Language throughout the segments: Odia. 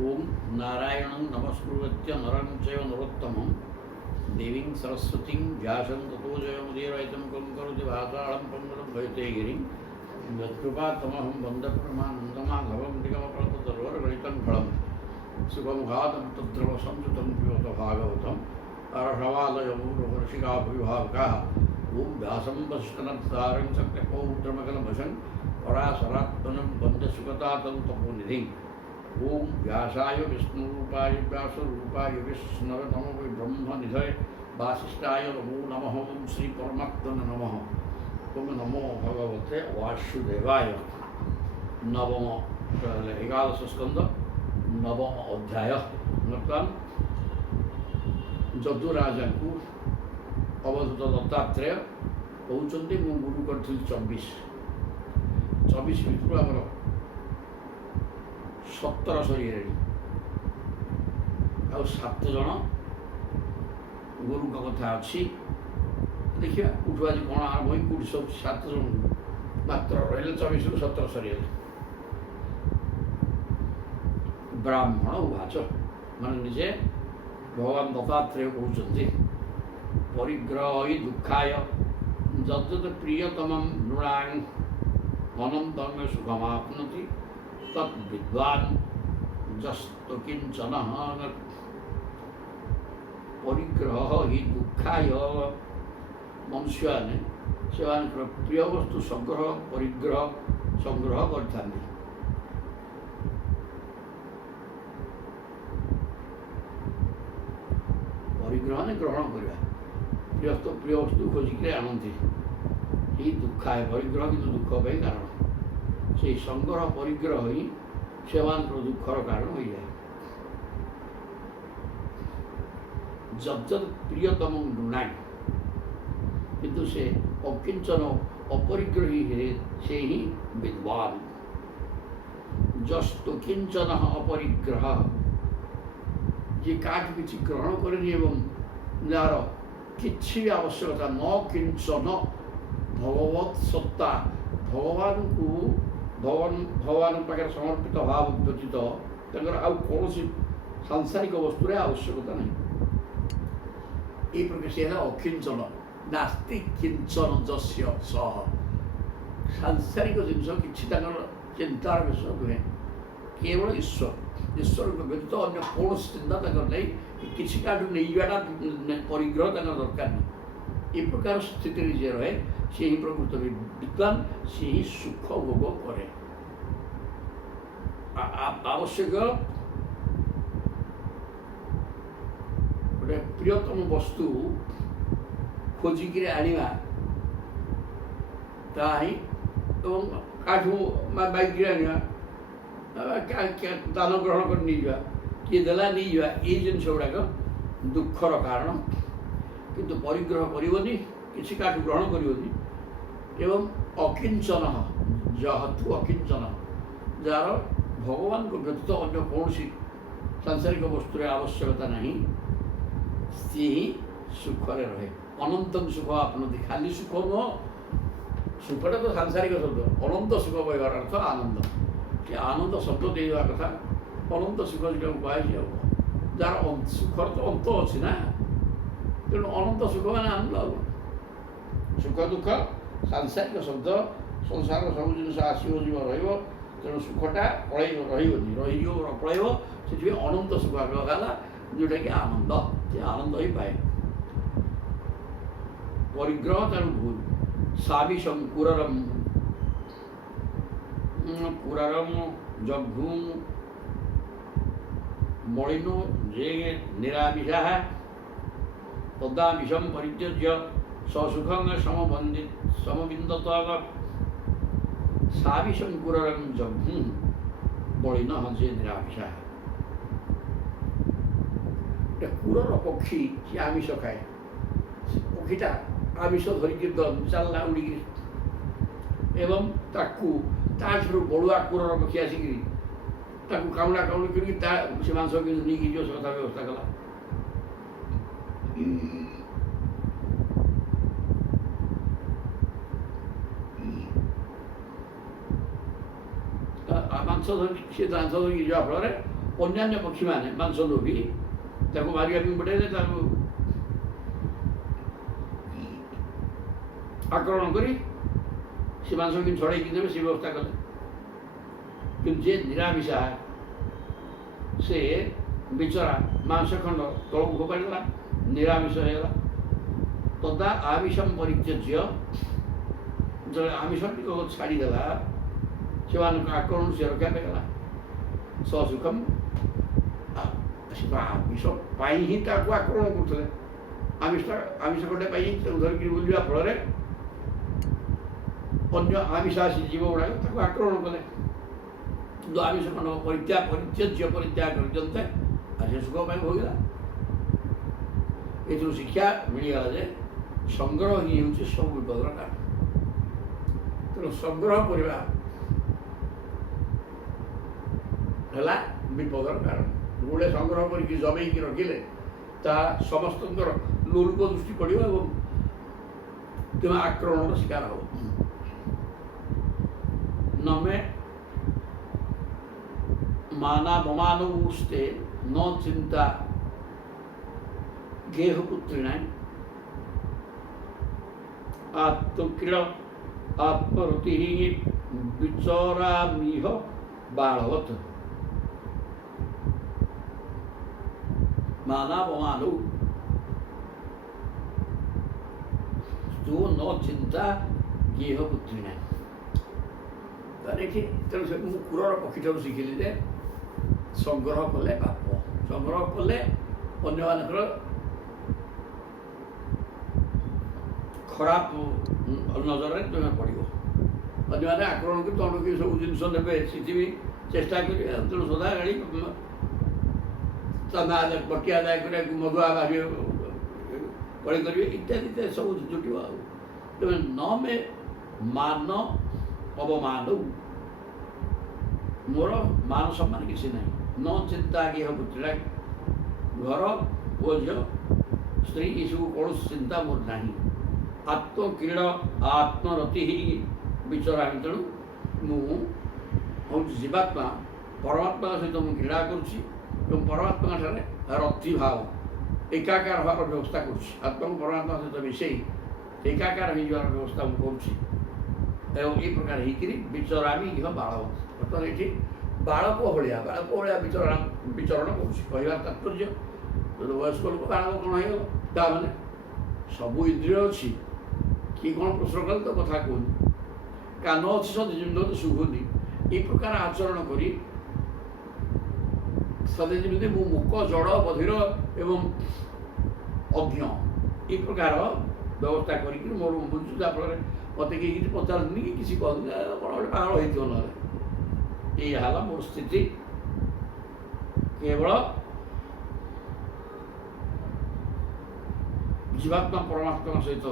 ओम नारायणं नमस्कृत्य नरं चैव नरोत्तमं देवीं सरस्वतीं व्यासं ततो जयमुदीरयितं कं करोति भाषाळं पङ्गुलं भजते यत्कृपातमहं वन्दे परमानन्दमाधवं निगमकल्पतरोर्गलितं फलं सुखमुखादं तद्रवसंयुतं पिबत भागवतम् अर्षवालयमूर्षिकाभिभावकाः ॐ व्यासं वसिष्ठनप्तारं शक्तिपौत्रमकलभशं पराशरात्मनं वन्दे सुगतातं तपोनिधिं ओम व्यासाय विष्णुरूपाय व्यासरूपाय विष्णवे नमो ब्रह्मनिधये वासिष्ठाय नमो नमः ओम श्री परमात्मने नमः ओम नमो भगवते वासुदेवाय। नवम एकादश स्कंद नवम अध्याय बर्तमान जदुराजा को अवधूत दत्तात्रेय कहते मु गुरु करी 24 भितर आमर 17 सरीरे आ 7 जन गुरु कथा अच्छी देखिए उठू आज कौन आरम्भ हो कौट सब 7 जन मात्र रही 24 रु 17 सरीगले। ब्राह्मण उवाच मान निजे भगवान दत्तात्रेय कहते परिग्रह दुखाय जद प्रियतम नृणां अनंतम सुखमाप्नोति तत् विद्वान् जस्तो किंचन परिग्रह ही दुखाय मनुष्य ने से प्रिय वस्तु संग्रह परिग्रह संग्रह करता परिग्रह ने ग्रहण करवा प्रिय वस्तु खोजिक आनती ही दुखाय परिग्रह किंतु दुख पाई कारण से संग्रह परिग्रह ही से दुखर कारण हो जाए। जब जब प्रियतम नृणां किंतु से अकिंचन अपरिग्रही है से ही विद्वान जस्तु किंचन अपरिग्रह जे काट किसी ग्रहण करनी एवं जार किसी आवश्यकता न किंचन भगवत सत्ता भगवान को भगवान पाखे समर्पित भाव व्यतीत आउ कौन सांसारिक वस्तु आवश्यकता नहीं। ये प्रकार से अकिंचन नास्ति किंचन जस्य सह सांसारिक जिनस कि चिंतार विषय नुहे केवल ईश्वर को व्यतीत अन्य कौन चिंता नहीं किसी का नहीं परिग्रह दरकार नहीं। ये प्रकार स्थिति जे रहे से ही प्रकृत विद्वान से ही सुख भोग करे। आवश्यक गोटे प्रियतम वस्तु खोजिक आनिबा ताही काठू बाइक आनिबा दान ग्रहण कर नहीं जा किए देला नहीं जा ये जिन गुड़ाक दुखर कारण किंतु परिग्रह करनी किसी काठू ग्रहण करनी एवं अकिंचन जहतु अकिंचन जार भगवान को व्यतीत अन्य कौन सांसारिक वस्तु आवश्यकता नहीं सी ही सुख रहे अनंतम सुख आपनोति खाली सुख नुह सुखटा तो सांसारिक शब्द अनंत सुख कहबार अर्थ आनंद कि आनंद शब्द देवा कथा अनंत सुख जो कह जार सुखर तो अंत अच्छी ना तेणु अनंत सुख मान आनंद सुख दुख सांसारिक शब्द संसार सब जिन आसो जीव तेणु सुखटा रही पलैब से अनंत सुख लगाला जोटा कि आनंद से आनंद ही पाए। परिग्रह तेणु भूल साविशंकुरम कुररम जघ्नु मणिनो जे निरामिषा तदामिषम परित्यज्य ससुखं समविंदत साविशंकुरम जघ्नु मणिन जे निरामिषा कुरर पक्षी सी आमिष खाए पक्षीटा आमिष धरिक चलना उड़ी एवं ताकू ताठू बड़ुआ कुरर पक्षी आसिक कामुड़ा कामुड़ी कर मांस नहीं जो कथा व्यवस्था कला मांस धरिक सी मांस धरिक जा फल ଅନ୍ୟାନ୍ୟ ପକ୍ଷୀମାନେ ମାଂସ ଲୋଭୀ ତାକୁ ମାରିବା ପାଇଁ ପଠାଇଲେ, ତାକୁ ଆକ୍ରମଣ କରି ସେ ମାଂସ କେମିତି ଛଡ଼େଇକି ଦେବେ ସେ ବ୍ୟବସ୍ଥା କଲେ। କିନ୍ତୁ ଯେ ନିରାମିଷା ସେ ବିଚରା ମାଂସ ଖଣ୍ଡ ତଳକୁ ଫୋପାଡ଼ି ଦେଲା, ନିରାମିଷ ହେଇଗଲା। ତଦା ଆମିଷମ ପରିତ୍ୟଜ୍ୟ, ଯେତେବେଳେ ଆମିଷ ଟିକେ ଛାଡ଼ିଦେଲା ସେମାନଙ୍କ ଆକ୍ରମଣ ସେ ରକ୍ଷା ପାଇଗଲା। ସସୁଖମ, ଆମିଷ ପାଇଁ ହିଁ ତାକୁ ଆକ୍ରମଣ କରୁଥିଲେ, ଆମିଷ ଖଣ୍ଡେ ପାଇଁ ତାକୁ ଧରିକି ବୁଲିବା ଫଳରେ ଅନ୍ୟ ଆମିଷାସୀ ଜୀବ ଗୁଡ଼ାକ ତାକୁ ଆକ୍ରମଣ କଲେ। କିନ୍ତୁ ଆମିଷ ଖଣ୍ଡ ପରିତ୍ୟଜ୍ୟ ପରିତ୍ୟାଗ କରିଛନ୍ତି, ଆଉ ସେ ସୁଖ ପାଇଁ ଭୋଗିଲା। ଏଥିରୁ ଶିକ୍ଷା ମିଳିଗଲା ଯେ ସଂଗ୍ରହ ହିଁ ହେଉଛି ସବୁ ବିପଦର କାରଣ। ତେଣୁ ସଂଗ୍ରହ କରିବା ହେଲା ବିପଦର କାରଣ। ଗୁଡ଼େ ସଂଗ୍ରହ କରିକି ଜମେଇକି ରଖିଲେ ତାହା ସମସ୍ତଙ୍କର ଲୋଲୁପ ଦୃଷ୍ଟି ପଡ଼ିବ ଏବଂ ତେଣୁ ଆକ୍ରମଣର ଶିକାର ହେବ। ନମେ ମାନାବମାନଉସ୍ତେ ନ ଚିନ୍ତା ଗେହପୁତ୍ରିଣା ଆତ୍ମକ୍ରୀଡ଼ ଆତ୍ମରତି ବିଚରାମିହ ବାଳବତ। ମାନାବମାନଉ ତୁ ନ ଚିନ୍ତା ଗେହପୁତ୍ରିଣା। ଏଠି ତେଣୁ ସେ ମୁଁ କୁରର ପକ୍ଷୀଠାରୁ ଶିଖିଲି ଯେ ସଂଗ୍ରହ କଲେ ପାପ, ସଂଗ୍ରହ କଲେ ଅନ୍ୟମାନଙ୍କର ଖରାପ ନଜରରେ ତୁମେ ପଡ଼ିବ। ଅନ୍ୟମାନେ ଆକ୍ରମଣ କରି ତୁମକୁ ସବୁ ଜିନିଷ ନେବେ, ସେଠି ବି ଚେଷ୍ଟା କରିବେ। ତେଣୁ ସଦାବେଳେ ବଟି ଆଦାୟ କରିବାକୁ ମଧୁଆ ଭାବିବେ, କଳି କରିବେ, ଇତ୍ୟାଦି ଇତ୍ୟାଦି ସବୁ ଜୁଟିବ। ଆଉ ତେଣୁ ନ ମେ ମାନ ଅବମାନଉ, ମୋର ମାନ ସମ୍ମାନ କିଛି ନାହିଁ। ନ ଚିନ୍ତା ଗେହ ପୁତ୍ରିଣା, ଘର ପୁଅ ଝିଅ ସ୍ତ୍ରୀ ଏସବୁ କୌଣସି ଚିନ୍ତା ମୋର ନାହିଁ। ଆତ୍ମକ୍ରୀଡ଼ ଆତ୍ମରତି ବିଚରାମି, ତେଣୁ ମୁଁ ହେଉଛି ଜୀବାତ୍ମା, ପରମାତ୍ମାଙ୍କ ସହିତ ମୁଁ କ୍ରୀଡ଼ା କରୁଛି ଏବଂ ପରମାତ୍ମାଙ୍କ ଠାରେ ରତି ଭାବ ଏକାକାର ହେବାର ବ୍ୟବସ୍ଥା କରୁଛି। ଆତ୍ମାକୁ ପରମାତ୍ମା ସହିତ ମିଶେଇ ଏକାକାର ହେଇଯିବାର ବ୍ୟବସ୍ଥା ମୁଁ କରୁଛି। ଏବଂ ଏହି ପ୍ରକାର ହେଇକିରି ବିଚରାମି ଇହ ବାଳବତ, ବର୍ତ୍ତମାନ ଏଠି ବାଳକ ଭଳିଆ ବିଚରଣ କରୁଛି। କହିବାର ତାତ୍ପର୍ଯ୍ୟ ଯଦି ବୟସ୍କ ଲୋକ ବାଳକ କ'ଣ ହେଇଗଲ, ତାମାନେ ସବୁ ଇନ୍ଦ୍ରିୟ ଅଛି, କିଏ କ'ଣ ପ୍ରଶ୍ନ କଲେ ତ କଥା କହୁନି, କାନ ଅଛି ସତେ ଯେମିତି ଶୁଭୁନି, এই ପ୍ରକାର ଆଚରଣ କରି ସତେ ଯେମିତି ମୁଁ ମୂକ, ଜଡ଼, ବଧିର ଏବଂ ଅଜ୍ଞ এই ପ୍ରକାର ବ୍ୟବସ୍ଥା କରିକି ମୋର ବୁଝୁଛୁ। ଯାହାଫଳରେ ମୋତେ କେହି କିଛି ପଚାରନ୍ତିନି କି କିଛି କହନ୍ତି କ'ଣ ଗୋଟେ ପାଗଳ ହେଇଥିବ। ନହେଲେ ଏଇ ହେଲା ମୋର ସ୍ଥିତି। କେବଳ ଜୀବାତ୍ମା ପରମାତ୍ମାଙ୍କ ସହିତ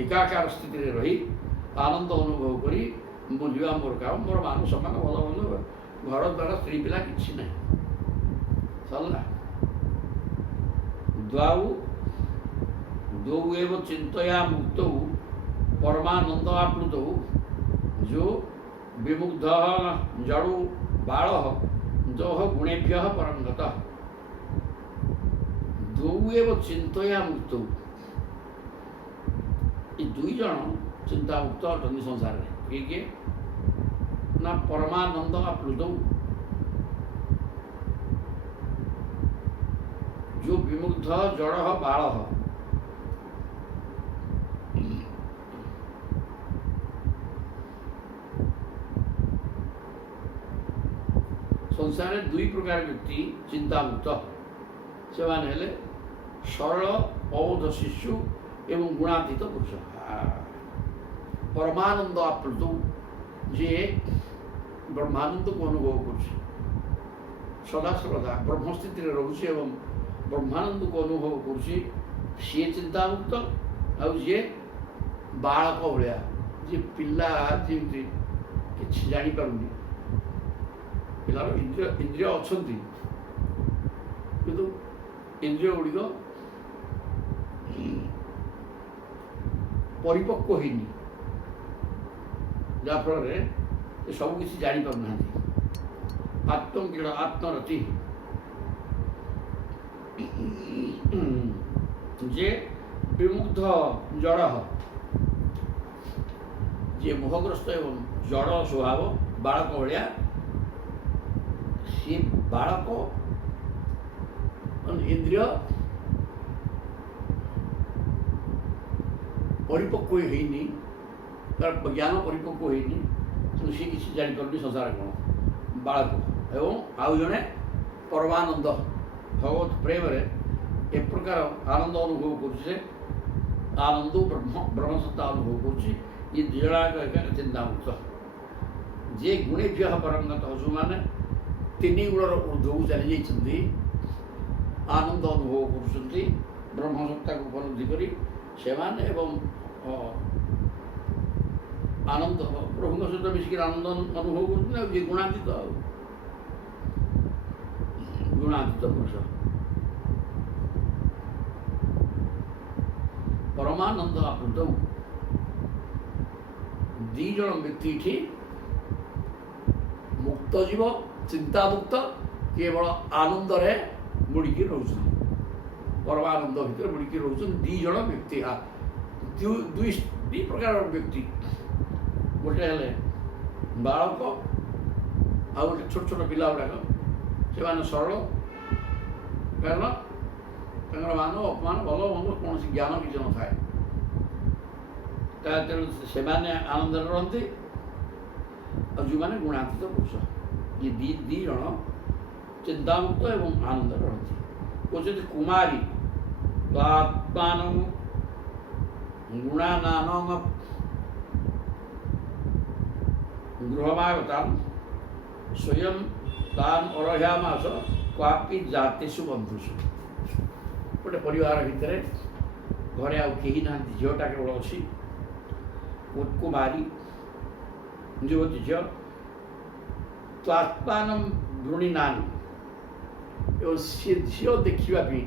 ଏକାକାର ସ୍ଥିତିରେ ରହି ଆନନ୍ଦ ଅନୁଭବ କରି ବୁଲିବା ମୋର କାମ। ମୋର ମାନ ସମ୍ମାନ ଭଲ ମନ୍ଦ, ଘର ଦ୍ୱାରା ସ୍ତ୍ରୀ ପିଲା କିଛି ନାହିଁ। ସରିଲା। द्वौ एव चिंतया मुक्तौ परमानंद आप्लुतौ जो विमुग्ध जड़ु बाल दोह गुणेभ्य परंगत। द्वौ एव चिंतया मुक्तौ, ये दुई जन चिंता मुक्त अटंती संसार में। किए ना परमानंद आप्लुतौ, जो विमुग्ध जड़ बाल संसार दुई प्रकार व्यक्ति चिंता मुक्त से माने सरल अवध शिशु एवं गुणातीत पुरुष। परमानंद आप्लुत जे ब्रह्मानंद को अनुभव कर सदा सर्वदा ब्रह्मस्थिति रोचे एवं ब्रह्मानंद को अनुभव कर सी चिंता मुक्त। आए बालक भाया जी पिला जमी कि जापर पिलार इंद्रिय अच्छा किंतु इंद्रिय गुड़िक परिपक्व होनी, जहाँफल सब किसी जापर ना। ଆତ୍ମକ୍ରୀଡ଼ା ଆତ୍ମରତି ଯେ ବିମୁଗ୍ଧ ଜଡ଼ ଯିଏ ମୋହଗ୍ରସ୍ତ ଏବଂ ଜଡ଼ ସ୍ୱଭାବ ବାଳକ ଭଳିଆ ସିଏ ବାଳକ ଇନ୍ଦ୍ରିୟ ପରିପକ୍ୱ ହେଇନି, ତାର ଜ୍ଞାନ ପରିପକ୍ୱ ହେଇନି, ତେଣୁ ସିଏ କିଛି ଜାଣିପାରୁନି ସଂସାର କ'ଣ ବାଳକ। ଏବଂ ଆଉ ଜଣେ ପରମାନନ୍ଦ ଭଗବତ ପ୍ରେମରେ ଏ ପ୍ରକାର ଆନନ୍ଦ ଅନୁଭବ କରୁଛି, ସେ ଆନନ୍ଦ ବ୍ରହ୍ମସତ୍ତା ଅନୁଭବ କରୁଛି। ଇଏ ଦୁଇ ଜଣଙ୍କ ଏକା ଚିନ୍ତାମୁକ୍ତ। ଯିଏ ଗୁଣେଭ୍ୟ ପରଙ୍ଗତ ଯେଉଁମାନେ ତିନି ଗୁଣର ଊର୍ଦ୍ଧ୍ୱକୁ ଚାଲିଯାଇଛନ୍ତି, ଆନନ୍ଦ ଅନୁଭବ କରୁଛନ୍ତି ବ୍ରହ୍ମସତ୍ତାକୁ ଉପଲବ୍ଧି କରି ସେମାନେ, ଏବଂ ଆନନ୍ଦ ପ୍ରଭୁଙ୍କ ସହିତ ମିଶିକି ଆନନ୍ଦ ଅନୁଭବ କରୁଛନ୍ତି। ଆଉ ଯିଏ ଗୁଣାତୀତ, ଆଉ ଗୁଣାତୀତ ପୁରୁଷ ପରମାନନ୍ଦ ଆପ୍ଲୁତ। ଦି ଜଣ ବ୍ୟକ୍ତି ଏଠି ମୁକ୍ତ ଜୀବ, ଚିନ୍ତାମୁକ୍ତ, କେବଳ ଆନନ୍ଦରେ ବୁଡ଼ିକି ରହୁଛନ୍ତି, ପରମାନନ୍ଦ ଭିତରେ ବୁଡ଼ିକି ରହୁଛନ୍ତି ଦି ଜଣ ବ୍ୟକ୍ତି। ଦୁଇ ପ୍ରକାରର ବ୍ୟକ୍ତି, ଗୋଟେ ହେଲେ ବାଳକ, ଆଉ ଗୋଟେ ଛୋଟ ଛୋଟ ପିଲା ଗୁଡ଼ାକ। ସେମାନେ ସରଳ, କାରଣ ତାଙ୍କର ମାନ ଅପମାନ ଭଲ ମନ୍ଦ କୌଣସି ଜ୍ଞାନ କିଛି ନଥାଏ। ତେଣୁ ସେମାନେ ଆନନ୍ଦରେ ରହନ୍ତି। ଆଉ ଯେଉଁମାନେ ଗୁଣାତୀତ ପୁରୁଷ, ଇଏ ଦି ଜଣ ଚିନ୍ତାମୁକ୍ତ ଏବଂ ଆନନ୍ଦରେ ରହନ୍ତି। କହୁଛନ୍ତି କୁମାରୀ ଆତ୍ମାନ ଗୁଣାନାନମ ଗୃହମାଗତାନ ସ୍ୱୟଂ ତାନ୍ ଅରହ୍ୟାମାସ କ୍ୱାପି ଜାତିଷୁ ବନ୍ଧୁଷୁ। ଗୋଟେ ପରିବାର ଭିତରେ ଘରେ ଆଉ କେହି ନାହାନ୍ତି, ଝିଅଟା କେବଳ ଅଛି, କୁମାରୀ ଯୁବତୀ ଝିଅ। ତ୍ୱାତ୍ମାନ ବୃଣିନାନି, ଏବଂ ସେ ଝିଅ ଦେଖିବା ପାଇଁ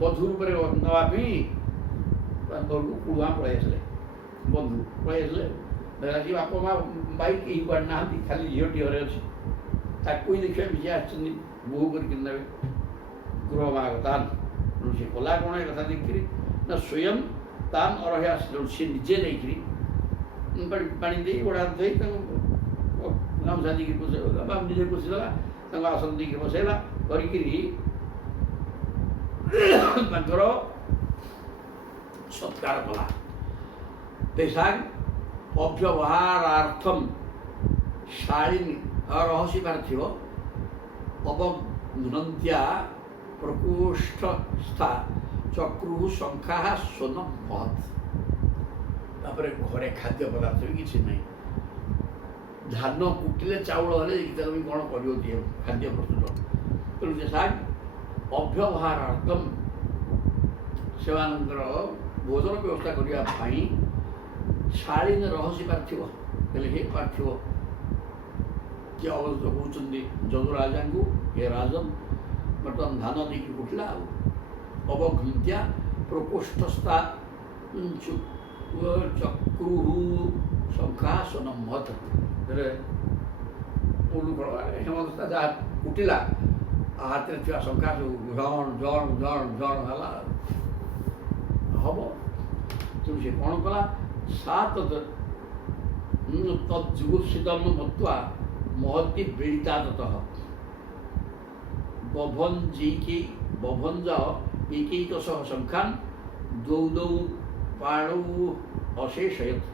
ବଧୂ ରୂପରେ ନେବା ପାଇଁ ଘରକୁ କୁଳୁଆ ପଳାଇ ଆସିଲେ, ବନ୍ଧୁ ପଳାଇ ଆସିଲେ। ଦେଖିଲା କି ବାପା ମା ଭାଇ କେହି କୁଆଡ଼େ ନାହାନ୍ତି, ଖାଲି ଝିଅଟି ଘରେ ଅଛି, ତାକୁ ହିଁ ଦେଖିବା ପାଇଁ ସେ ଆସିଛନ୍ତି ବୋହୂ କରିକି ନେବେ। ଗୃହମାଗତାନ, ସେ କଲା କ'ଣ ଏ କଥା ଦେଖିକିରି ନା ସ୍ୱୟଂ ତାନ୍ ଅରହ୍ୟା, ସେ ନିଜେ ଯାଇକିରି ପାଣି ଦେଇ ଗୋଡ଼ ହାତ ଧୋଇ ତାଙ୍କୁ ଗାମୁଛା ଦେଇକି ପୋଷେଇଲା ବା ନିଜେ ପୋଷିଦେଲା, ତାଙ୍କୁ ଆସନ ଦେଇକି ବସେଇଲା କରିକିରି ତାଙ୍କର ସତ୍କାର କଲା। ତେଷାଂ ଅବ୍ୟବହାରାର୍ଥମ୍ ଶାଳିନୀ ରହସ୍ୟ ପାର୍ଥିବ ଅବଘ୍ନନ୍ତ୍ୟା ପ୍ରକୋଷ୍ଠସ୍ଥା ଚକ୍ରୁ ଶଙ୍ଖା ସ୍ୱନ ମହତ୍। ତାପରେ ଘରେ ଖାଦ୍ୟ ପଦାର୍ଥ ବି କିଛି ନାହିଁ, ଧାନ କୁଟିଲେ ଚାଉଳ ହେଲେ ତାକୁ କ'ଣ କରିବ ଦିଏ ଖାଦ୍ୟ ପ୍ରସ୍ତୁତ। ତେଣୁ ତେଷାଂ ଅବ୍ୟବହାରାର୍ଥମ୍, ସେମାନଙ୍କର ଭୋଜନ ବ୍ୟବସ୍ଥା କରିବା ପାଇଁ ଶାଳିନ ରହସ୍ୟ ପାର୍ଥିବ, ହେଲେ ହେ ପାର୍ଥିବ କିଏ ଅବସ୍ଥ କହୁଛନ୍ତି ଯଦୁରାଜାଙ୍କୁ, ହେ ରାଜନ୍ ବର୍ତ୍ତମାନ ଧାନ ଦେଇକି କୁଟିଲା, ଆଉ ଅବଘ୍ନନ୍ତ୍ୟା ପ୍ରକୋଷ୍ଠସ୍ଥା ଚକ୍ରୁ ଶଙ୍ଖା ସ୍ୱନ ମହତ୍। ହେମଦସ୍ତା ଯାହା କୁଟିଲା, ହାତରେ ଥିବା ଶଙ୍ଖା ସବୁ ଝଣ ଝଣ ଝଣ ଝଣ ହେଲା ହବ। ତେଣୁ ସେ କ'ଣ କଲା, ସା ତଜ୍ଜୁଗୁପ୍ସିତମ ମତ୍ୱା ମହତି ବେଳିତାଦତଃ ବଭଞ୍ଜ ଏକୈକଶଃ ଶଙ୍ଖାନ୍ ଦ୍ୱୌ ଦ୍ୱୌ ପାଣୌ ଅଶେଷୟତ୍।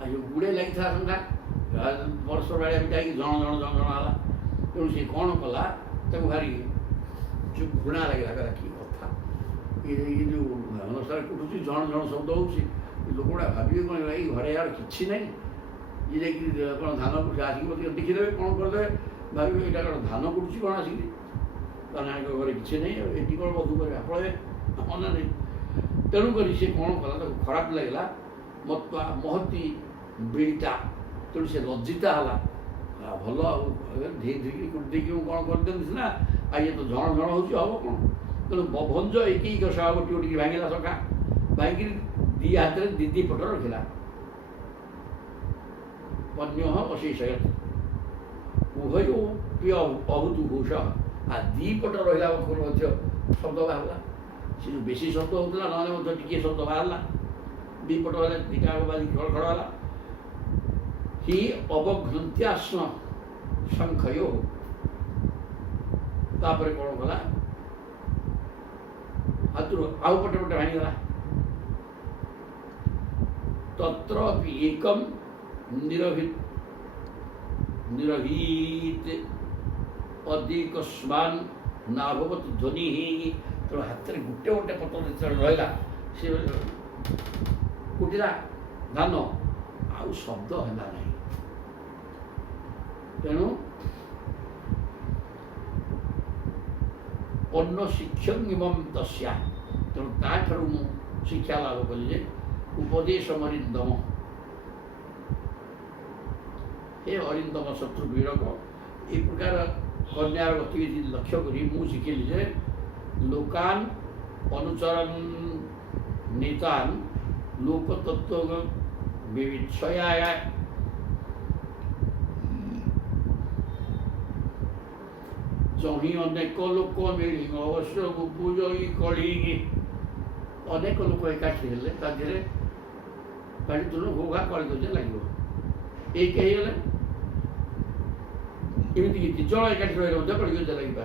ଆଉ ଯେଉଁ ଗୁଡ଼େ ଲାଗିଥିଲା ଶଙ୍ଖା, ପରସ୍ପର ବାଡ଼ିଆ ପିଟା ହେଇକି ଜଣ ଜଣ ଜଣ ଜଣ ହେଲା। ତେଣୁ ସେ କ'ଣ କଲା, ତାକୁ ଭାରି ଯେଉଁ ଘୃଣା ଲାଗିଲା, କହିଲା କି କଥା, ଇଏ ଯେଉଁ ଅନୁସାରେ କୁଟୁଛି ଜଣ ଜଣ ଶବ୍ଦ ହେଉଛି, ଲୋକଗୁଡ଼ା ଭାବିବେ କ'ଣ ଏଇ ଘରେ ୟାର କିଛି ନାହିଁ, ଇଏ ଯାଇକି କ'ଣ ଧାନ କୁଟୁଛି, ଆସିକି ଦେଖିଦେବେ କ'ଣ କରିଦେବେ, ଭାବିବେ ଏଇଟା କ'ଣ ଧାନ କୁଟୁଛି କ'ଣ ଆସିକି, କାରଣ ଆଙ୍କ ଘରେ କିଛି ନାହିଁ, ଆଉ ଏଠି କ'ଣ ବଧୁ କରିବା ପଳେଇବେ, ମନେ ନାହିଁ। ତେଣୁକରି ସେ କ'ଣ କଲା, ତାକୁ ଖରାପ ଲାଗିଲା, ମତ୍ୱା ମହତି ବେଳିତା। ତେଣୁ ସେ ଲଜ୍ଜିତା ହେଲା, ଭଲ ଆଉ ଧୀରେ ଧୀରେ କୁଟି ଦେଇକି ମୁଁ କ'ଣ କରିଦେଲି ସିନା, ଆଉ ଇଏ ତ ଝଣ ଝଣ ହେଉଛି, ହବ କ'ଣ। ତେଣୁ ବଭଞ୍ଜ ଏକୈକଶଃ ଗୋଟି ଗୋଟିକି ଭାଙ୍ଗିଲା ଶଙ୍ଖା, ଭାଙ୍ଗିକିରି ଦି ହାତରେ ଦି ପଟ ରଖିଲା। ପନ୍ୟ ଅଶେଷୟତ୍, ଉଭୟୋପି ଅଭୂତ ଘୋଷ ଦିପଟ ରହିଲା ପାଖରୁ ମଧ୍ୟ ଶବ୍ଦ ବାହାରିଲା। ସେ ଯେଉଁ ବେଶୀ ଶବ୍ଦ ହେଉଥିଲା ନହେଲେ ମଧ୍ୟ ଟିକିଏ ଶବ୍ଦ ବାହାରିଲା। ଦିପଟ ହେଲେ ଦିଟା ବାଜି ଖଡ଼ ଖଡ଼ ହେଲା। ହି ଅବଘ୍ନତ୍ୟାସ୍ନ ଶଙ୍ଖୟୋ ତାପରେ କ'ଣ କଲା ହାତରୁ ଆଉ ପଟେ ପଟେ ଭାଙ୍ଗିଗଲା। ତତ୍ର ଏକମ୍ ନିରହୀତ ଅଧିକସ୍ମାନ୍ ନାଭବତ୍ ଧ୍ୱନି ହେଇକି ତେଣୁ ହାତରେ ଗୋଟେ ଗୋଟେ ପତ୍ର ଯେତେବେଳେ ରହିଲା ସେ କୁଟିଲା ଧାନ ଆଉ ଶବ୍ଦ ହେଲା ନାହିଁ। ତେଣୁ ଅନ୍ନ ଶିକ୍ଷଙ୍ଗିମମ୍ ତସ୍ୟା ତେଣୁ ତାଠାରୁ ମୁଁ ଶିକ୍ଷା ଲାଭ କଲି ଯେ ଉପଦେଶ ଅରିନ୍ଦମ हे अरिंदम शत्रु वीरक ये प्रकार कन्यार गतिविधि लक्ष्य करी मु शिखिली जे लोकान अनुचरण नीतान लोकतत्व विविच्छया जही अनेक लोक मिली अवश्य पूजई कड़ी अनेक लोक एकाठी हेले ताधीरे पाटी तुल घोघा कड़ी गजे लगे एक एमती कि जल एकाठी रही कड़ी गजे लगिपे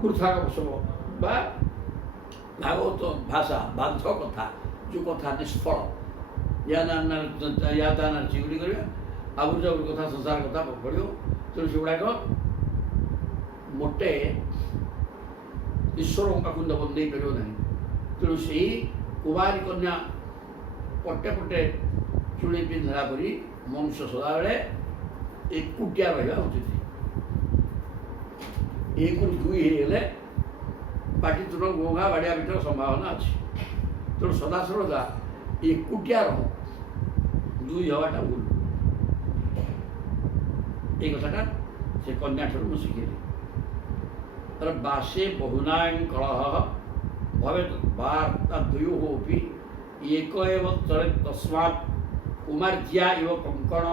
पृथक सब भागवत भाषा बाध कथा जो कथा निष्फल या चिगुड़ी कर आगुरी जागुरी कथा संसार कथा पड़ो तेणु से गुड़ाक मोटे ईश्वर पाक बंदे पार ना तेणु से कुमारी कन्या पटे पटे चूड़ी पिंधा परी मनुष्य सदाबे एकुटिया रहा उचित एक दुई होगले पाटी तुर गोघा बाड़िया भर संभावना अच्छी तेणु सदा सर्वदा एकुटिया रह दुई हवाटा भूल ये कथाटा से कन्या ठार मुझे शिखिली तर बासे बहुनायं कलह भवे वार्ता द्वयोरपि एक एव चले तस्मात् कुमार्या इव कंकण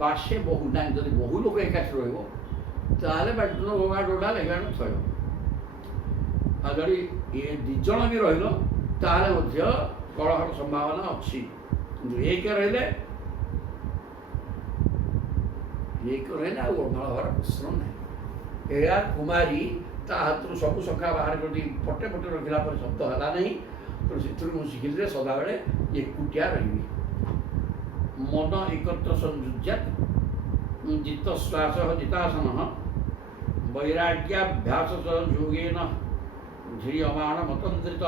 बासे बहुनायं जब बहु लोक एकाठी रही बाटन गोगा डोडा लगे थय आदि ये दिज भी रही कलहर संभावना अच्छी एक रही गोलमाल हर प्रश्न ना या कुमारी ता हाथ सबू सखा बाहर कर पटे पटे रखला शब्द है ना तो से शिखिली सदा बेले एकुटिया रही मन एकत्र संयुज्यात जित श्वास जितासन वैराग्याभ्यास योगेन ध्रियमाण मतंत्रित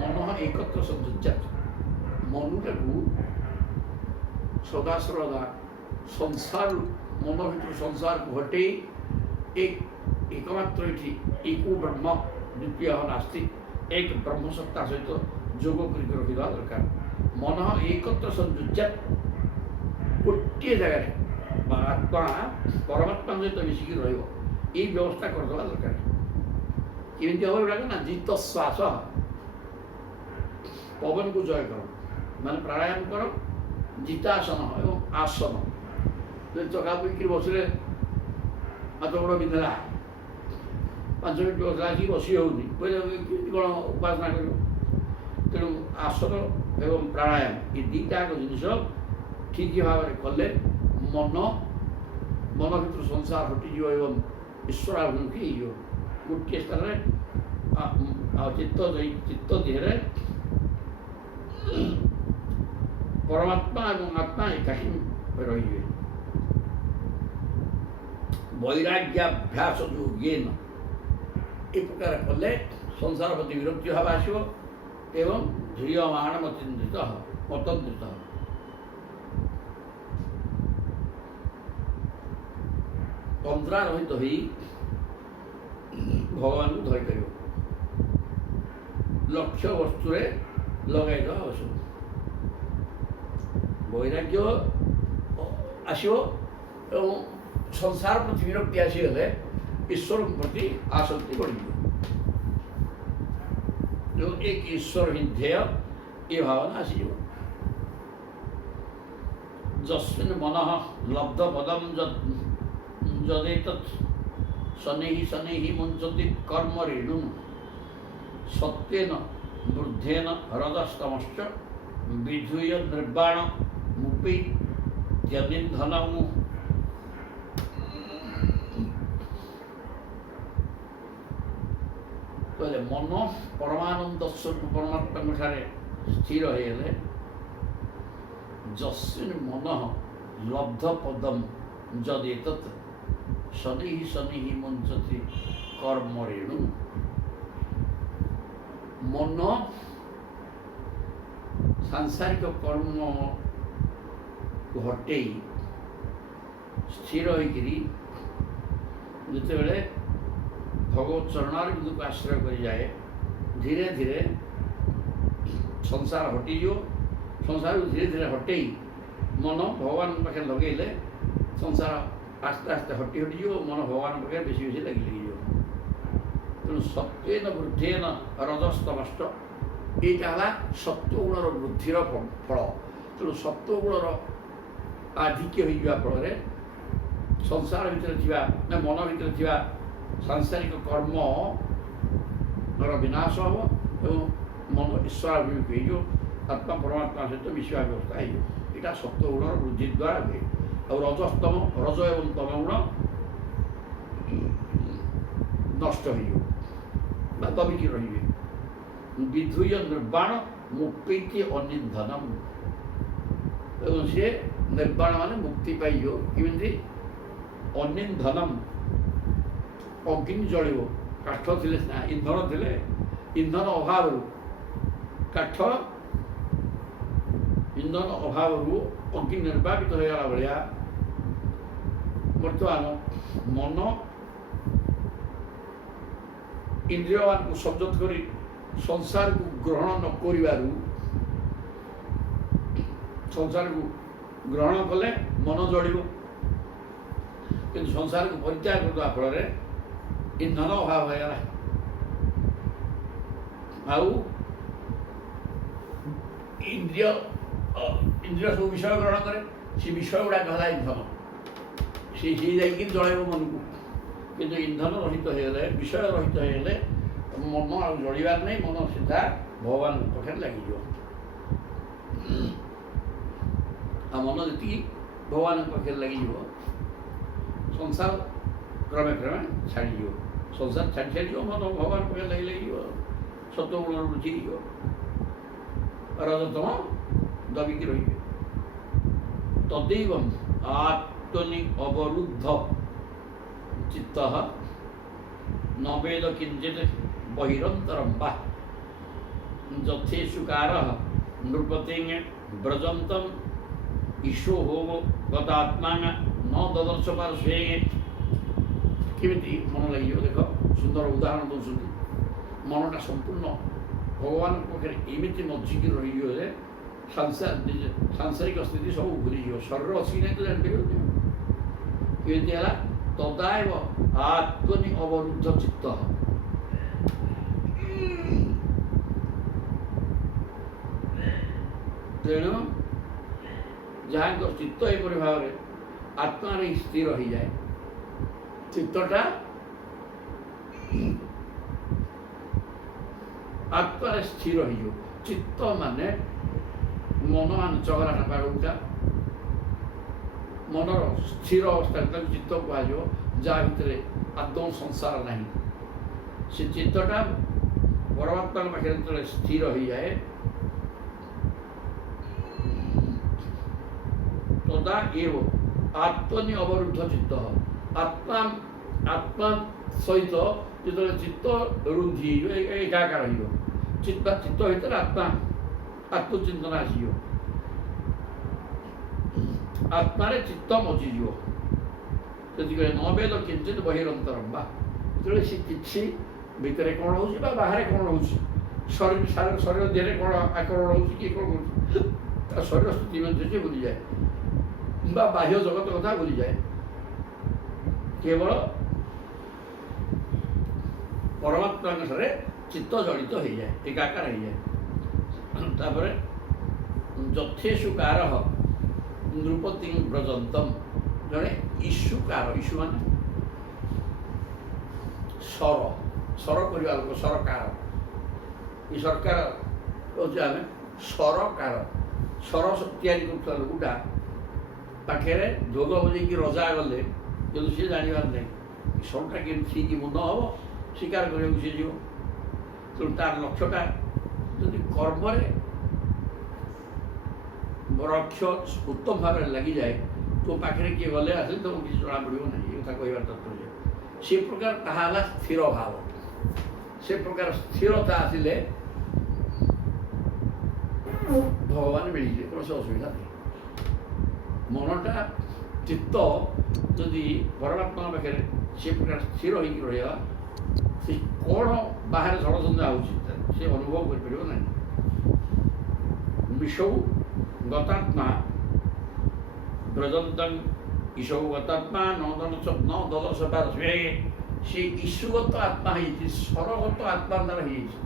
मन एकत्र संयुज्यात मनुटा को सदा सर्वदा संसार मन भर संसार को हटे एकमात्र ये एको ब्रह्म द्वितीय नास्ति एक ब्रह्म सत्ता सहित जोग कर रखा दरकार मन एकत्र संयुज्यात गोटे जगह आत्मा परमात्मा सहित मिसिक रही व्यवस्था करदे दरकार केमती हम गुड़ाक ना जित श्वास पवन को जय कर माने प्राणायाम कर जितासन एवं आसन चका बिक्री बसले हाथ गोड़ बिंधला 5 मिनट बसला कि बसी होनी कौन उपासना कर तेणु आसन एवं प्राणायाम ये दुईटा जिन ठीक भाव में कले मन मन भर संसार हटिज एवं ईश्वराभिमुखी गोटे स्थान चित्त चित्त देहरे परमात्मा एवं आत्मा एकाठी रही वैराग्याभ्यास योगेन ये प्रकार कले संसार प्रति विरक्ति भाव आसव एवं ध्रियमाण मतंत्रित तंद्रा रहित हो भगवान को धरी पार लक्ष्य वस्तु लगेद आवश्यक वैराग्य आसव एवं संसार प्रति विरक्ति आसीगले ईश्वर प्रति आसक्ति बढ़ एक ईश्वर ही ध्येय ये भावना आसीज ଯସ୍ମିନ୍ ମନଃ ଲବ୍ଧ ପଦମ୍ ଯଦେତତ୍ ଶନୈଃ ଶନୈଃ ମୁଞ୍ଚତି କର୍ମ ରେଣୁଂ ସତ୍ୱେନ ବୃଦ୍ଧେନ ହରଦସ୍ତମଶ୍ଚ ବିଧୂୟ ନିର୍ବାଣ ମୁପୈତ୍ୟନିନ୍ଧନଂ। କହିଲେ ମନ ପରମାନନ୍ଦ ସ୍ୱରୂପ ପରମାତ୍ମାଙ୍କ ଠାରେ ସ୍ଥିର ହେଇଗଲେ ଯସ୍ମିନ୍ ମନଃ ଲବ୍ଧ ପଦମ୍ ଯଦେତତ୍ ଶନୈଃ ଶନୈଃ ମୁଞ୍ଚତି କର୍ମ ରେଣୁଂ। ମନ ସାଂସାରିକ କର୍ମକୁ ହଟେଇ ସ୍ଥିର ହୋଇକିରି ଯେତେବେଳେ ଭଗବତ ଚରଣାରବିନ୍ଦୁକୁ ଆଶ୍ରୟ କରିଯାଏ ଧୀରେ ଧୀରେ ସଂସାର ହଟିଯିବ। ସଂସାରକୁ ଧୀରେ ଧୀରେ ହଟେଇ ମନ ଭଗବାନଙ୍କ ପାଖରେ ଲଗେଇଲେ ସଂସାର ଆସ୍ତେ ଆସ୍ତେ ହଟିଯିବ। ମନ ଭଗବାନଙ୍କ ପାଖରେ ବେଶୀ ବେଶୀ ଲାଗିଯିବ। ତେଣୁ ସତ୍ୱେନ ବୃଦ୍ଧେନ ରଜସ୍ତମଶ୍ଚ ଏଇଟା ହେଲା ସତ୍ୱଗୁଣର ବୃଦ୍ଧିର ଫଳ। ତେଣୁ ସତ୍ୱଗୁଣର ଆଧିକ୍ୟ ହୋଇଯିବା ଫଳରେ ସଂସାର ଭିତରେ ଥିବା ମନ ଭିତରେ ଥିବା ସାଂସାରିକ କର୍ମର ବିନାଶ ହେବ ଏବଂ ମନ ଈଶ୍ୱରାଭିମୁଖୀ ହେଇଯିବ। ଆତ୍ମା ପରମାତ୍ମା ସହିତ ମିଶିବା ବ୍ୟବସ୍ଥା ହେଇଯିବ। ଏଇଟା ସତ୍ୱଗୁଣର ବୃଦ୍ଧି ଦ୍ୱାରା ହୁଏ। ଆଉ ରଜସ୍ତମ ରଜ ଏବଂ ତମ ଗୁଣ ନଷ୍ଟ ହୋଇଯିବ ବା ଦବିକି ରହିବେ। ବିଧୂୟ ନିର୍ବାଣ ମୁକ୍ତି ଅନିନ୍ଧନମ୍। ଏବଂ ସେ ନିର୍ବାଣ ମାନେ ମୁକ୍ତି ପାଇଯିବ। କେମିତି? ଅନିନ୍ଧନମ୍ ଅଗ୍ନି ଜଳିବ। କାଠ ଥିଲେ ସିନା ଇନ୍ଧନ ଥିଲେ ଇନ୍ଧନ ଅଭାବରୁ ଇନ୍ଧନ ଅଭାବରୁ ଅଗ୍ନି ନିର୍ବାପିତ ହୋଇଗଲା ଭଳିଆ ବର୍ତ୍ତମାନ ମନ ଇନ୍ଦ୍ରିୟମାନଙ୍କୁ ସଂଯତ କରି ସଂସାରକୁ ଗ୍ରହଣ ନ କରିବାରୁ ସଂସାରକୁ ଗ୍ରହଣ କଲେ ମନ ଜଳିବ। କିନ୍ତୁ ସଂସାରକୁ ପରିତ୍ୟାଗ କରିଦେବା ଫଳରେ ଇନ୍ଧନ ଅଭାବ ହୋଇଗଲା। ଆଉ ଇନ୍ଦ୍ରିୟ ସବୁ ବିଷୟ ଗ୍ରହଣ କରେ। ସେ ବିଷୟ ଗୁଡ଼ାକ ହେଲା ଇନ୍ଧନ। ସେ ଯାଇକି ଜଳେଇବ ମନକୁ। କିନ୍ତୁ ଇନ୍ଧନ ରହିତ ହେଇଗଲେ ବିଷୟ ରହିତ ହେଇଗଲେ ମନ ଆଉ ଜଳିବାର ନାହିଁ। ମନ ସିଧା ଭଗବାନଙ୍କ ପାଖରେ ଲାଗିଯିବ। ଆଉ ମନ ଯେତିକି ଭଗବାନଙ୍କ ପାଖରେ ଲାଗିଯିବ ସଂସାର କ୍ରମେ କ୍ରମେ ଛାଡ଼ିଯିବ। ସଂସାର ଛାଡ଼ିଯିବ ମନ ଭଗବାନଙ୍କ ପାଖରେ ଲାଗିଯିବ। ସତ୍ୱଗୁଣର ବୃଦ୍ଧି ହେଇଯିବ। ରଜତମ ଦବିକି ରହିବେ। ତଦୈବଂ ଆତ୍ମନି ଅବରୁଦ୍ଧ ଚିତ୍ତଃ ନ ବେଦ କିଞ୍ଚିତ୍ ବହିରନ୍ତରଂ ବା ଯଥେଷୁକାରଃ ନୃପତିଂ ବ୍ରଜନ୍ତଂ ଈଶୋ ହୋମ ଗତାତ୍ମାଂ ନ ଦଦର୍ଶ ପାର୍ଶ୍ୱେ। କେମିତି ମନ ଲାଗିଯିବ? ଦେଖ, ସୁନ୍ଦର ଉଦାହରଣ ଦେଉଛନ୍ତି। ମନଟା ସମ୍ପୂର୍ଣ୍ଣ ଭଗବାନଙ୍କ ପାଖରେ ଏମିତି ମଝିକି ରହିଯିବ ଯେ ସାଂସାରିକ ସ୍ଥିତି ସବୁ ଭୁଲିଯିବ। ଶରୀର ଅଛି ନାହିଁ ତ ଜାଣିପାରିବ। କେମିତି ହେଲା? ତଦାଏବ ଆତ୍ମନି ଅବରୁଦ୍ଧ ଚିତ୍ତ। ତେଣୁ ଯାହାଙ୍କ ଚିତ୍ତ ଏପରି ଭାବରେ ଆତ୍ମାରେ ସ୍ଥିର ହୋଇଯାଏ, ଚିତ୍ତଟା ଆତ୍ମାରେ ସ୍ଥିର ହେଇଯିବ। ଚିତ୍ତ ମାନେ ମନ ମାନେ ଚଗଲାଟା ପାଉଟା ମନର ସ୍ଥିର ଅବସ୍ଥା ତାକୁ ଚିତ୍ତ କୁହାଯିବ। ଯାହା ଭିତରେ ଆଦୌ ସଂସାର ନାହିଁ। ସେ ଚିତ୍ତଟା ପରମାତ୍ମାଙ୍କ ପାଖରେ ଯେତେବେଳେ ସ୍ଥିର ହୋଇଯାଏ ତଦା ଏବ ଆତ୍ମନି ଅବରୁଦ୍ଧ ଚିତ୍ତ। ଆତ୍ମା ସହିତ ଯେତେବେଳେ ଚିତ୍ତ ରୁନ୍ଧି ହେଇଯିବ, ଏକାକାର ହେଇଯିବ। ଚିତ୍ତ ଭିତରେ ଆତ୍ମଚିନ୍ତନ ଆସିଯିବ। ଆତ୍ମାରେ ଚିତ୍ତ ମଜିଯିବ। ସେଥିପାଇଁ ନ ବେଦ କିଞ୍ଚିତ୍ ବହିରନ୍ତରଂ ବା। ଯେତେବେଳେ ସେ କିଛି ଭିତରେ କ'ଣ ହେଉଛି ବା ବାହାରେ କ'ଣ ହେଉଛି, ଶରୀର ଦେହରେ କ'ଣ ଆକ୍ରମଣ ହେଉଛି, କିଏ କ'ଣ କରୁଛି, ତା ଶରୀର ସ୍ଥିତି ମଧ୍ୟ ସେ ଭୁଲିଯାଏ ବା ବାହ୍ୟ ଜଗତ କଥା ଭୁଲିଯାଏ। କେବଳ ପରମାତ୍ମାଙ୍କ ଠାରେ ଚିତ୍ତ ଜଡ଼ିତ ହେଇଯାଏ, ଏକାକାର ହେଇଯାଏ। ତାପରେ ଯଥେଷୁକାରଃ ନୃପତି ବ୍ରଜନ୍ତମ ଜଣେ ଇଶୁକାର, ଇଶୁ ମାନେ ସ୍ୱର କରିବା ଲୋକ, ସରକାର। ଏ ସରକାର କହୁଛୁ ଆମେ ସରକାର, ସ୍ୱର ତିଆରି କରୁଥିବା ଲୋକଟା ପାଖରେ ଢୋଲ ବଜେଇକି ରଜା ଗଲେ କିନ୍ତୁ ସିଏ ଜାଣିବାର ନାହିଁ ସ୍ୱରଟା କେମିତି ଠିକ୍ ମୁଣ୍ଡ ହେବ, ସ୍ୱୀକାର କରିବାକୁ ସିଏ ଯିବ। ତେଣୁ ତାର ଲକ୍ଷ୍ୟଟା ଯଦି କର୍ମରେ ଲକ୍ଷ୍ୟ ଉତ୍ତମ ଭାବରେ ଲାଗିଯାଏ, ତୋ ପାଖରେ କିଏ ଗଲେ ଆସିଲେ ତମକୁ କିଛି ଜଣାପଡ଼ିବ ନାହିଁ। ଏ କଥା କହିବାର ତାତ୍ପର୍ଯ୍ୟ ସେ ପ୍ରକାର ତାହା ହେଲା ସ୍ଥିର ଭାବ। ସେ ପ୍ରକାର ସ୍ଥିରତା ଆସିଲେ ଭଗବାନ ମିଳିଯିବେ, କୌଣସି ଅସୁବିଧା ନାହିଁ। ମନଟା ଚିତ୍ତ ଯଦି ପରମାତ୍ମାଙ୍କ ପାଖରେ ସେ ପ୍ରକାର ସ୍ଥିର ହେଇକି ରହିବା, ସେ କ'ଣ ବାହାରେ ଷଡ଼ଯନ୍ତ୍ର ହେଉଛି ସେ ଅନୁଭବ କରିପାରିବ ନାହିଁ। ବିଷଉ ଗତାତ୍ମା ବ୍ରଜନ୍ତଂ ଇସବୁ ଗତାତ୍ମା ନ ଦଦର୍ଶ ପାରସ୍ମେ, ସେ ଇସୁଗତ ଆତ୍ମା ହେଇଯାଇଛି, ସ୍ୱରଗତ ଆତ୍ମା ଦ୍ୱାରା ହେଇଯାଇଛି।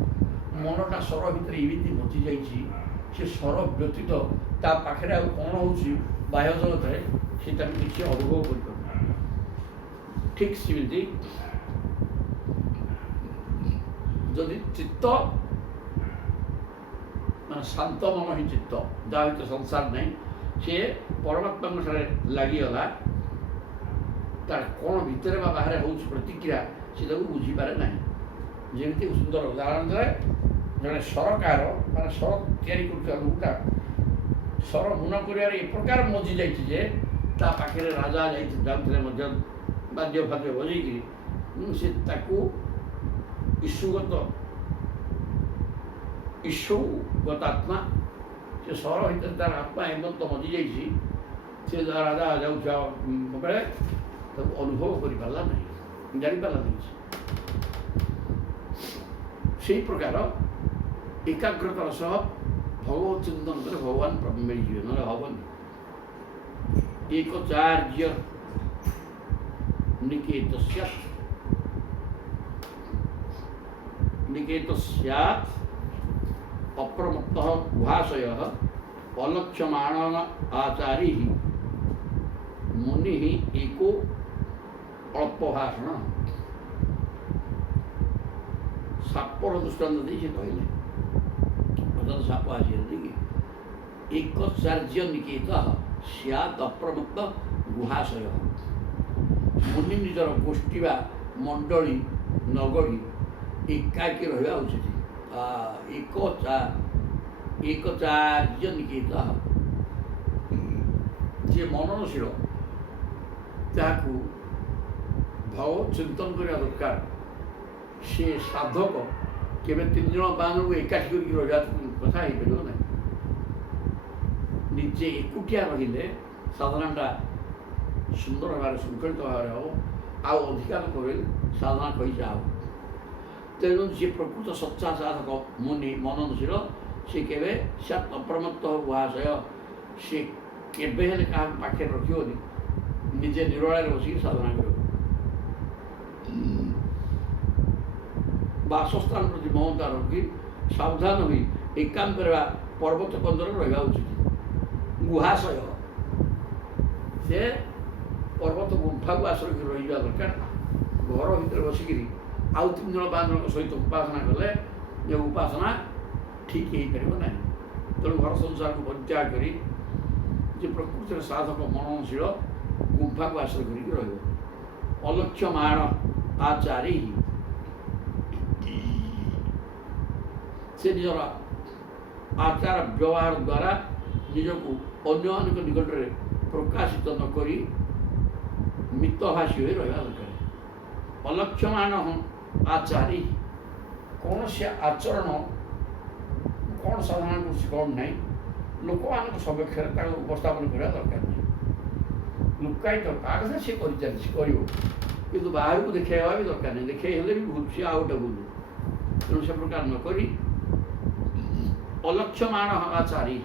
ମନଟା ସ୍ୱର ଭିତରେ ଏମିତି ବଞ୍ଚି ଯାଇଛି, ସେ ସ୍ୱର ବ୍ୟତୀତ ତା ପାଖରେ ଆଉ କ'ଣ ହେଉଛି ବାହ୍ୟ ଜଗତରେ ସେ ତାକୁ କିଛି ଅନୁଭବ କରିପାରୁନି। ଠିକ୍ ସେମିତି ଯଦି ଚିତ୍ତ ମାନେ ଶାନ୍ତ ମନ ହିଁ ଚିତ୍ତ, ଯାହା ଭିତରେ ସଂସାର ନାହିଁ, ସେ ପରମାତ୍ମାଙ୍କ ଠାରେ ଲାଗିଗଲା, ତାର କ'ଣ ଭିତରେ ବା ବାହାରେ ହେଉଛି ପ୍ରତିକ୍ରିୟା ସେ ତାକୁ ବୁଝିପାରେ ନାହିଁ। ଯେମିତି ସୁନ୍ଦର ଉଦାହରଣ ଦେଲେ ଜଣେ ସରକାର ମାନେ ସ୍ୱର ତିଆରି କରୁଥିବା ଲୋକଟା ସ୍ୱର ମୁନ କରିବାରେ ଏ ପ୍ରକାର ମଜି ଯାଇଛି ଯେ ତା ପାଖରେ ରାଜା ଯାଉଥିଲେ ମଧ୍ୟ ବାଦ୍ୟ ଫାଦ୍ୟ ବଜେଇକିରି ସେ ତାକୁ ଇସୁଗତ ଆତ୍ମା, ସେ ସ୍ୱର ଭିତରେ ତାର ଆତ୍ମା ଏମନ୍ତ ମଜି ଯାଇଛି, ସେ ରାଜା ଯାଉଥିବା ବେଳେ ତାକୁ ଅନୁଭବ କରିପାରିଲା ନାହିଁ, ଜାଣିପାରିଲା ନାହିଁ। ସେଇ ପ୍ରକାର ଏକାଗ୍ରତାର ସହ ଭଗବତ ଚିନ୍ତନ କଲେ ଭଗବାନ ମିଳିଯିବେ, ନହେଲେ ହବନି। ଏକ ଚାର୍ଯ୍ୟ ନିକେତ ସ୍ୟାତ୍ ଅପ୍ରମତ୍ତଃ ଗୁହାଶୟଃ ଅଲକ୍ଷ୍ୟମାଣ ଆଚାରୀ ମୁନି एको ଅଳ୍ପ ଭାଷଣ। ସାପର ଦୃଷ୍ଟାନ୍ତ ଦେଇ ସେ କହିଲେ, ଅର୍ଥାତ୍ ସାପ ଆସିଛନ୍ତି କି ଏକ ଚାର୍ଯ୍ୟ ନିକେତ ସ୍ୟାତ୍ ଅପ୍ରମତ୍ତ ଗୁହାଶୟ। ମୁନି ନିଜର ଗୋଷ୍ଠୀ ବା ମଣ୍ଡଳୀ ନଗଢ଼ି ଏକାକୀ ରହିବା ଉଚିତ। ଏକ ଚାର୍ଯ୍ୟ ନିକେତ, ଯିଏ ମନନଶୀଳ ତାହାକୁ ଭଗବତ ଚିନ୍ତନ କରିବା ଦରକାର। ସେ ସାଧକ କେବେ 3 ଜଣ 5 ଜଣଙ୍କୁ ଏକାଠି କରିକି ରହିବା କଥା ହେଇପାରିବ ନାହିଁ। ନିଜେ ଏକୁଟିଆ ରହିଲେ ସାଧନାଟା ସୁନ୍ଦର ଭାବରେ ଶୃଙ୍ଖଳିତ ଭାବରେ ହେବ, ଆଉ ଅଧିକା ଲୋକ ରହିଲେ ସାଧନା କହିଚା ହେବ। ତେଣୁ ଯିଏ ପ୍ରକୃତ ସଚ୍ଚା ସାଧକ ମୁନି ମନନଶୀଳ ସେ କେବେ ସ୍ୟାତ୍ ଅପ୍ରମତ୍ତ ଗୁହାଶୟ, ସେ କେବେ ହେଲେ କାହାକୁ ପାଖରେ ରଖିବନି, ନିଜେ ନିରୋଳାରେ ବସିକି ସାଧନା କରିବ। ବାସସ୍ଥାନ ପ୍ରତି ମମତା ରଖି ସାବଧାନ ହୋଇ ଏକାନ୍ତରେ ବା ପର୍ବତ କନ୍ଦରେ ରହିବା ଉଚିତ। ଗୁହାଶୟ, ସେ ପର୍ବତ ଗୁମ୍ଫାକୁ ଆଶ୍ରୟ କରି ରହିଯିବା ଦରକାର। ଘର ଭିତରେ ବସିକିରି ଆଉ 3 ଜଣ 5 ଜଣଙ୍କ ସହିତ ଉପାସନା କଲେ ଯେ ଉପାସନା ଠିକ୍ ହେଇପାରିବ ନାହିଁ। ତେଣୁ ଘର ସଂସାରକୁ ପରିତ୍ୟାଗ କରି ଯେ ପ୍ରକୃତିରେ ସାଧକ ମନନଶୀଳ ଗୁମ୍ଫାକୁ ଆଶ୍ରୟ କରିକି ରହିବ। ଅଲକ୍ଷ୍ୟମାଣ ଆଚାରୀ, ସେ ନିଜର ଆଚାର ବ୍ୟବହାର ଦ୍ୱାରା ନିଜକୁ ଅନ୍ୟମାନଙ୍କ ନିକଟରେ ପ୍ରକାଶିତ ନକରି ମିତଭାଷୀ ହୋଇ ରହିବା ଦରକାର। ଅଲକ୍ଷ୍ୟମାଣ ଆଚାରୀ, କୌଣସି ଆଚରଣ କ'ଣ ସାଧନା କରୁଛି କ'ଣ ନାହିଁ ଲୋକମାନଙ୍କ ସମକ୍ଷରେ ତାକୁ ଉପସ୍ଥାପନ କରିବା ଦରକାର ନାହିଁ। ଲୁକାୟିତ ତା କଥା ସେ କରିଚାଲିଛି, କରିବ, କିନ୍ତୁ ବାହାରକୁ ଦେଖାଇବା ବି ଦରକାର ନାହିଁ। ଦେଖାଇ ହେଲେ ବି ଭୁଲ, ସିଏ ଆଉ ଗୋଟେ ଭୁଲ। ତେଣୁ ସେ ପ୍ରକାର ନକରି ଅଲକ୍ଷ୍ୟମାଣ ଆଚାରୀ,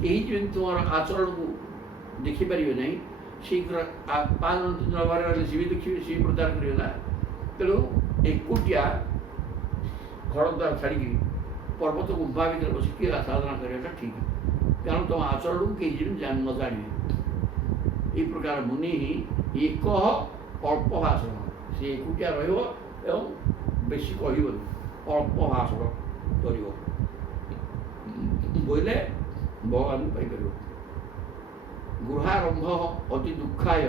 କେହି ଯେମିତି ତୁମର ଆଚରଣକୁ ଦେଖିପାରିବେ ନାହିଁ, ଶୀଘ୍ର 5 ଜଣ 3 ଜଣ ଘରେ ରହିଲେ ସିଏ ବି ଦେଖିବେ, ସିଏ ପ୍ରଚାର କରିବେ ନା। ତେଣୁ ଏକୁଟିଆ ଘର ଦ୍ୱାରା ଛାଡ଼ିକି ପର୍ବତ ଗୁମ୍ଫା ଭିତରେ ବସିକି ସାଧନା କରିବାଟା ଠିକ୍। କାରଣ ତୁମ ଆଚରଣକୁ କେହି ଯେମିତି ନ ଜାଣିବେ। ଏହି ପ୍ରକାର ମୁନି ହିଁ ଏକ ଅଳ୍ପ ଭାଷଣ, ସେ ଏକୁଟିଆ ରହିବ ଏବଂ ବେଶୀ କହିବନି, ଅଳ୍ପ ଭାଷଣ କରିବ, ବୋଇଲେ ଭଗବାନଙ୍କୁ ପାଇପାରିବ। ଗୃହାରମ୍ଭ ଅତି ଦୁଃଖାୟ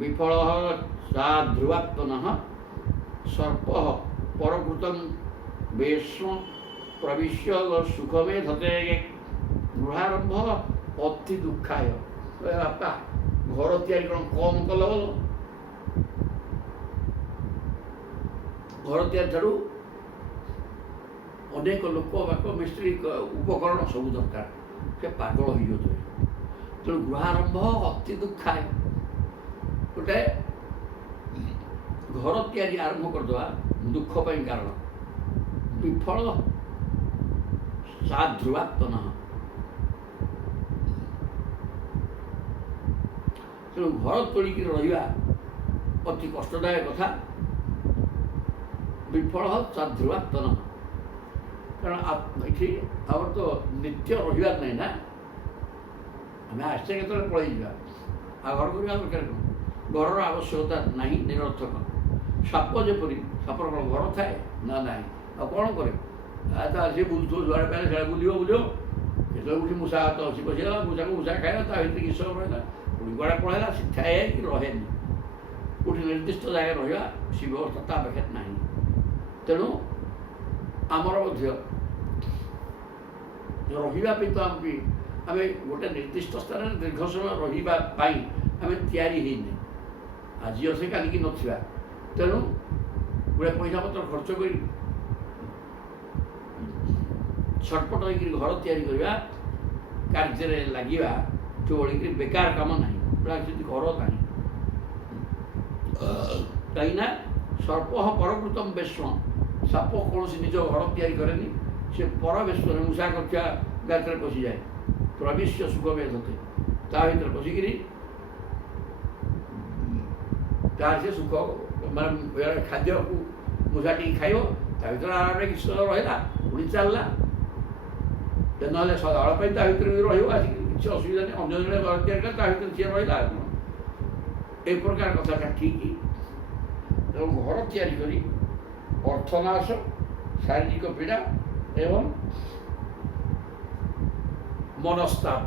ବିଫଳ ସାଧ୍ରୁବାତ୍ମନଃ ସର୍ପ ପରକୃତଂ ବେଶ୍ମ ପ୍ରବିଶ୍ୟ ସୁଖମେଧତେ। ଗୃହାରମ୍ଭ ଅତି ଦୁଃଖାୟ, ବାପା ଘର ତିଆରି କ'ଣ କମ୍ କଲ? ଘର ତିଆରି ଠାରୁ ଅନେକ ଲୋକ ବାକ ମିସ୍ତ୍ରୀ ଉପକରଣ ସବୁ ଦରକାର, ସେ ପାଗଳ ହୋଇଯାଉଥିବେ। ତେଣୁ ଗୃହାରମ୍ଭ ଅତି ଦୁଃଖାୟ, ଗୋଟେ ଘର ତିଆରି ଆରମ୍ଭ କରିଦେବା ଦୁଃଖ ପାଇଁ କାରଣ। ବିଫଳ ସାଧ୍ରୁବାତ୍ମନଃ, ତେଣୁ ଘର ତୋଳିକି ରହିବା ଅତି କଷ୍ଟଦାୟକ କଥା। ବିଫଳ ସାଧ୍ରୁବାତ୍ମନଃ, କାରଣ ଏଠି ଆମର ତ ନିତ୍ୟ ରହିବାର ନାହିଁ ନା, ଆମେ ଆସିଛେ କେତେବେଳେ ପଳେଇଯିବା, ଆଉ ଘର କରିବା ଦରକାର କ'ଣ? ଘରର ଆବଶ୍ୟକତା ନାହିଁ, ନିରର୍ଥକ। ସାପ ଯେପରି, ସାପର କ'ଣ ଘର ଥାଏ ନା ନାହିଁ? ଆଉ କ'ଣ କରେ? ତ ସେ ବୁଲୁଥିବ, ଯୁଆଡ଼େ ପାଇଲେ ସେଟା ବୁଲିବ। କେତେବେଳେ ଗୋଟେ ମୂଷା ହାତ ଅଛି ପଶିଗଲା, ମୂଷା ଖାଇଲା, ତା ଭିତରେ କିଛି ସମୟ ରହିଲା, ପୁଣି କୁଆଡ଼େ ପଳେଇଲା, ସେ ଥାଏ କି ରହେନି। ଗୋଟେ ନିର୍ଦ୍ଦିଷ୍ଟ ଜାଗାରେ ରହିବା ସେ ବ୍ୟବସ୍ଥା ତା ପାଖରେ ନାହିଁ। ତେଣୁ ଆମର ମଧ୍ୟ ରହିବା ପାଇଁ ତ ଆମେ ଗୋଟେ ନିର୍ଦ୍ଦିଷ୍ଟ ସ୍ଥାନରେ ଦୀର୍ଘ ସମୟ ରହିବା ପାଇଁ ଆମେ ତିଆରି ହେଇନେ। ଆଜି ଅଛେ କାଲିକି ନଥିବା, ତେଣୁ ଗୁଡ଼େ ପଇସା ପତ୍ର ଖର୍ଚ୍ଚ କରି ଛଟପଟ ହେଇକିରି ଘର ତିଆରି କରିବା କାର୍ଯ୍ୟରେ ଲାଗିବା ଚଳିକିରି ବେକାର କାମ ନାହିଁ, ସେମିତି ଘର ନାହିଁ। କାହିଁକିନା ସର୍ପ ପରକୃତମ ବେଶ୍ମ, ସାପ କୌଣସି ନିଜ ଘର ତିଆରି କରେନି, ସେ ପର ବେଶ୍ମରେ ମୂଷା କରିଥିବା ଗାତରେ ପଶିଯାଏ। ପ୍ରବିଶ୍ୟ ସୁଖ ମେଧତେ, ତା ଭିତରେ ପଶିକିରି ତାର ସେ ସୁଖ ମାନେ ଖାଦ୍ୟକୁ ମୂଷା ଟିକେ ଖାଇବ, ତା ଭିତରେ ଆରାମରେ କିଛି ସମୟ ରହିଲା, ପୁଣି ଚାଲିଲା। ନହେଲେ ସଦାବେଳ ପାଇଁ ତା ଭିତରେ ବି ରହିବ, ଆସିକି କିଛି ଅସୁବିଧା ନାହିଁ। ଅନ୍ୟ ଜଣେ ଘର ତିଆରି କଲେ ତା ଭିତରେ ସିଏ ରହିଲା, ଏ ପ୍ରକାର କଥାଟା ଠିକ୍। ତେଣୁ ଘର ତିଆରି କରି ଅର୍ଥନାଶ, ଶାରୀରିକ ପୀଡ଼ା ଏବଂ ମନସ୍ତାପ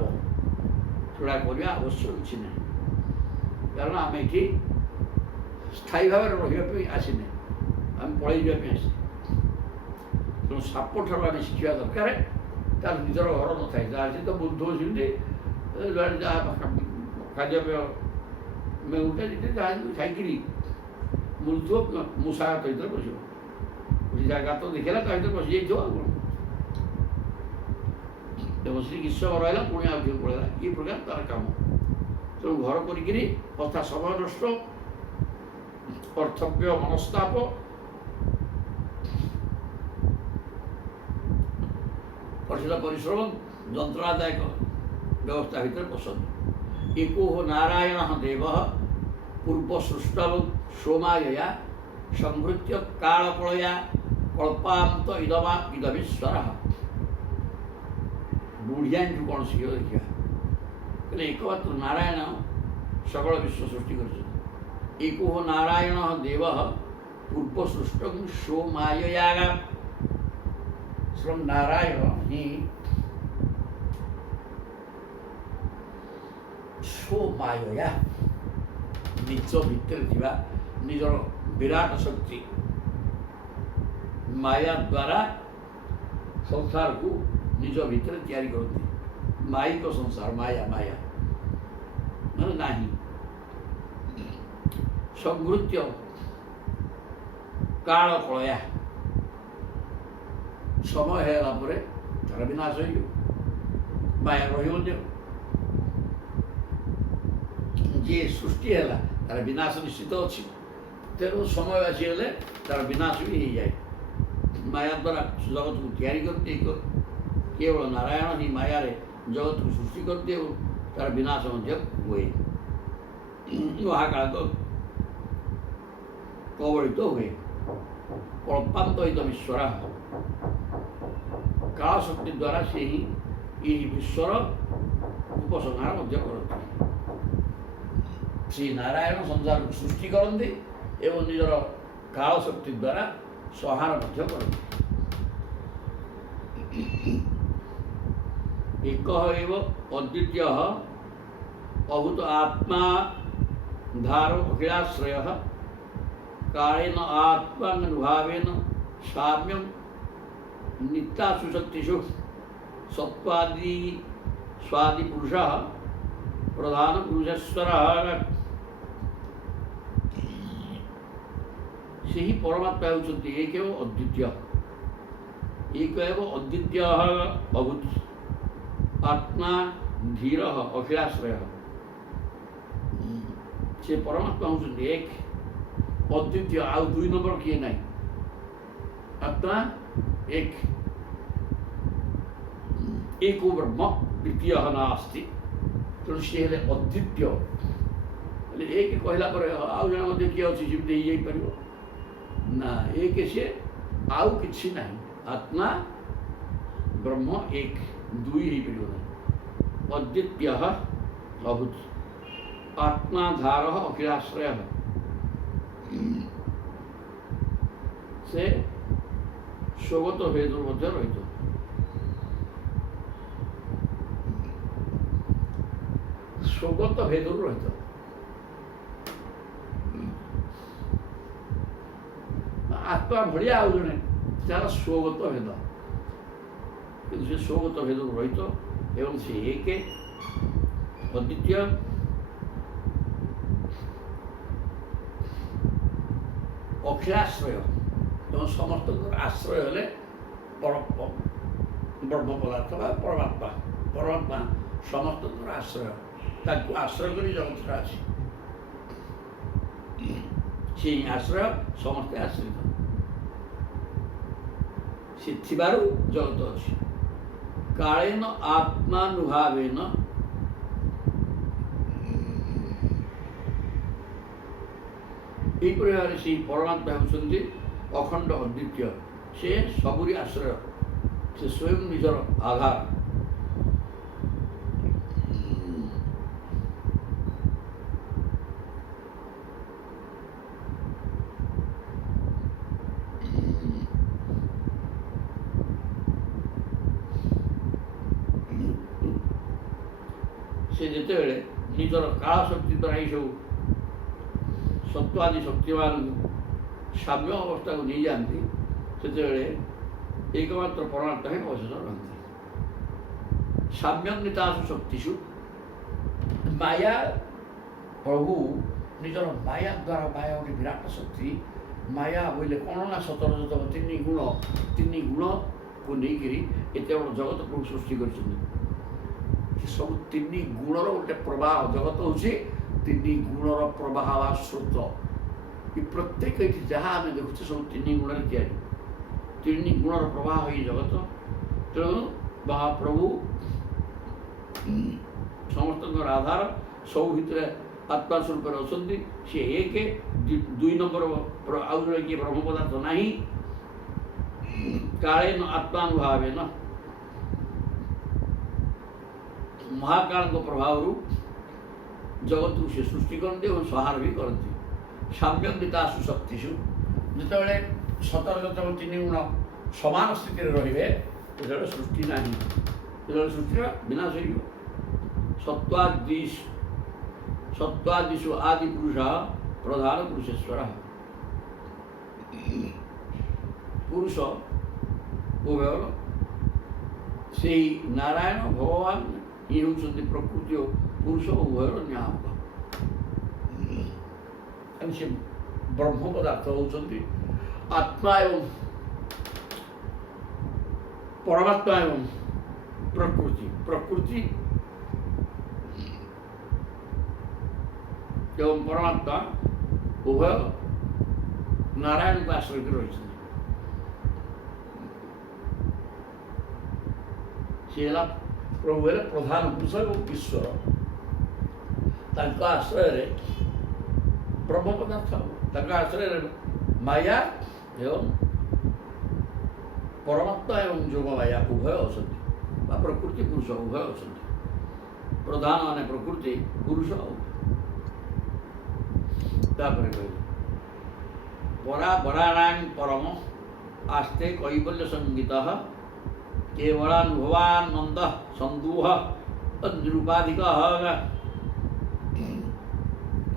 ଛଡ଼ା କରିବା ଆବଶ୍ୟକ କିଛି ନାହିଁ। କାରଣ ଆମେ ଏଠି ସ୍ଥାୟୀ ଭାବରେ ରହିବା ପାଇଁ ଆସିନେ, ଆମେ ପଳେଇ ଯିବା ପାଇଁ ଆସିନେ। ତେଣୁ ସାପ ଠାରୁ ଆମେ ଶିଖିବା ଦରକାର, ତାର ନିଜର ଘର ନଥାଏ, ଯାହା ସେ ତ ବୁଲୁଥିବ ସେମିତି, ଯାହା ଖାଦ୍ୟପେୟ ମେଉଟା ଯେତେ ଯାହା ଖାଇକିରି ବୁଲୁଥିବ, ମୂଷା ହାତ ଭିତରେ ପଶିବ, ଯାହା ଗାତ ଦେଖିଲା ତା ଭିତରେ ପଶିଯାଇଥିବ। ଆଉ କ'ଣ ବସିକି କିଛି ସମୟ ରହିଲା, ପୁଣି ଆଉ ଟିକେ ପଳେଇଲା, ଏ ପ୍ରକାର ତାର କାମ। ତେଣୁ ଘର କରିକିରି ଅର୍ଥାତ୍ ସମୟ ନଷ୍ଟ, ଅର୍ଥବ୍ୟ ମନସ୍ତାପ, କଠିନ ପରିଶ୍ରମ, ଯନ୍ତ୍ରଣାଦାୟକ ବ୍ୟବସ୍ଥା ଭିତରେ ପସନ୍ଦ। एको ନାରାୟଣ ଦେବ ପୂର୍ବ ସୃଷ୍ଟ ସୋମାୟୟା ସଂହୃତ୍ୟ କାଳକଳୟା କଳ୍ପାନ୍ତ ଇଦମୀଶ୍ୱର। ବୁଢ଼ିଆଠୁ କ'ଣ ଶିଖିବ ଦେଖିବା, କହିଲେ ଏକମାତ୍ର ନାରାୟଣ ସକଳ ବିଶ୍ୱ ସୃଷ୍ଟି କରିଛନ୍ତି। एको ନାରାୟଣ ଦେବ ପୂର୍ବ ସୃଷ୍ଟ ସୋମାୟୟା, ନାରାୟଣ ହିଁ ସୋମାୟା, ନିଜ ଭିତରେ ଥିବା ନିଜର ବିରାଟ ଶକ୍ତି ମାୟା ଦ୍ୱାରା ସଂସାରକୁ ନିଜ ଭିତରେ ତିଆରି କରନ୍ତି। ମାଇକ ସଂସାର, ମାୟା ମାନେ ନାହିଁ। ସଂହୃତ୍ୟ କାଳକଳୟା, ସମୟ ହେଲା ପରେ ତାର ବିନାଶ ହେଇଯିବ, ମାୟା ରହିବନି। ଯିଏ ସୃଷ୍ଟି ହେଲା ତାର ବିନାଶ ନିଶ୍ଚିତ ଅଛି, ତେଣୁ ସମୟ ଆସିଗଲେ ତାର ବିନାଶ ବି ହେଇଯାଏ। ମାୟା ଦ୍ୱାରା ଜଗତକୁ ତିଆରି କରନ୍ତି, କେବଳ ନାରାୟଣ ହିଁ ମାୟାରେ ଜଗତକୁ ସୃଷ୍ଟି କରନ୍ତି ଏବଂ ତାର ବିନାଶ ମଧ୍ୟ ହୁଏ। ମହାକାଳ କବଳିତ ହୁଏ। କଳ୍ପାନ୍ତ ଇଦମୀଶ୍ୱର, କାଳ ଶକ୍ତି ଦ୍ୱାରା ସେ ହିଁ ଏହି ବିଶ୍ୱର ଉପସଂହାର ମଧ୍ୟ କରନ୍ତି। ଶ୍ରୀ ନାରାୟଣ ସଂସାରକୁ ସୃଷ୍ଟି କରନ୍ତି ଏବଂ ନିଜର କାଳ ଶକ୍ତି ଦ୍ୱାରା ସଂହାର ମଧ୍ୟ କରନ୍ତି। ଏକ ଏବ ଅଦ୍ୱିତୀୟ ଅଭୂତ ଆତ୍ମା ଧାର ଅଖିଳାଶ୍ରୟ କାଳେନ ଆତ୍ମାनुभବେନ साम्यं नित्यासु शक्तिषु सत्त्वादि स्वादिपुरुषः प्रधानपुरुषेश्वरः से ही परमात्मा होउछन्ति एक एव अद्वितीय अभूत आत्मा धीर अखिलाश्रय से परमात्मा होउछन्ति एक अद्वितीय आउ दुई नंबर किए नहीं आत्मा एक एको ब्रह्म द्वितीय नास्ति तेणु सी हेले अद्वितीय एक कहला पर आउ जन मध्य किए अच्छी जमी पार ना एक सी आउ कि ना आत्मा ब्रह्म एक दुई हो पार ना अद्वितीय अभूत आत्माधार अखिलाश्रय से स्वगत भेद मध्य रहित स्वगत भेद रहित आत्मा भाया आउ जड़े तार स्वगत भेद कि स्वगत भेद रहित एवं से एक अद्वितीय अखिलाश्रय एवं समस्त आश्रय हेले ब्रह्म पदार्थ परमात्मा परमात्मा समस्त आश्रय आश्रय कर जगत अच्छी से आश्रय समस्ते आश्रित से जगत अच्छी कालेन आत्मानुभावेन यहीपरि भाव से परमात्मा होउछन्ति अखंड अद्वितीय से सबुरी आश्रय से स्वयं निजर आधार से जिते बेले निजर काल शक्ति द्वारा ये सब सत्वादि शक्तिमान साम्य अवस्था को नहीं जानती से एकमात्र परमात्मा ही अवशेष रहती साम्यन्वितासु शक्तिषु माया प्रभु निजर माया द्वारा माया गोटे विराट शक्ति माया बोले कौन ना सतर जतक तीन गुण को लेकिन एत बड़ जगत प्रभु सृष्टि कर सब तीन गुणर गोटे प्रवाह जगत हूँ तीन गुणर प्रवाह वा स्रोत ये प्रत्येक ये जहाँ आम देखुचे सब तीन गुण या तीन गुणर प्रवाह ही जगत तेणु महाप्रभु समस्त आधार सब भितर आत्मा स्वरूप अच्छा सी एक दुई नंबर आउ जो किए ब्रह्म पदार्थ नहीं कालेन आत्मानुभावेन महाकाल प्रभाव जगत को से सृष्टि करते और संहार भी करते साम्यन्वितासु शक्तिषु जिते सतर जतक तीन गुण समान स्थिति रे सृष्टि ना सृष्टि विनाश हो सत्वादिषु आदि पुरुष प्रधान पुरुषेश्वर पुरुष उभय से नारायण भगवान ये होती प्रकृति पुरुष उभयर नियामक से ब्रह्म पदार्थ होती आत्मा एवं परमात्मा एवं प्रकृति प्रकृति एवं परमात्मा उभय नारायण को आश्रय कर रही प्रभु प्रधान पुरुष और ईश्वर आश्रय ब्रह्म पदार्थ आश्रय माया एवं परमात्मा एवं जोग माया उभय अच्छा प्रकृति पुरुष उभय अच्छा प्रधान मान प्रकृति पुरुष कहले परा बराणां परम आस्ते कैवल्य संगीत केवलानुभवानंद संदूह निरुपाधिक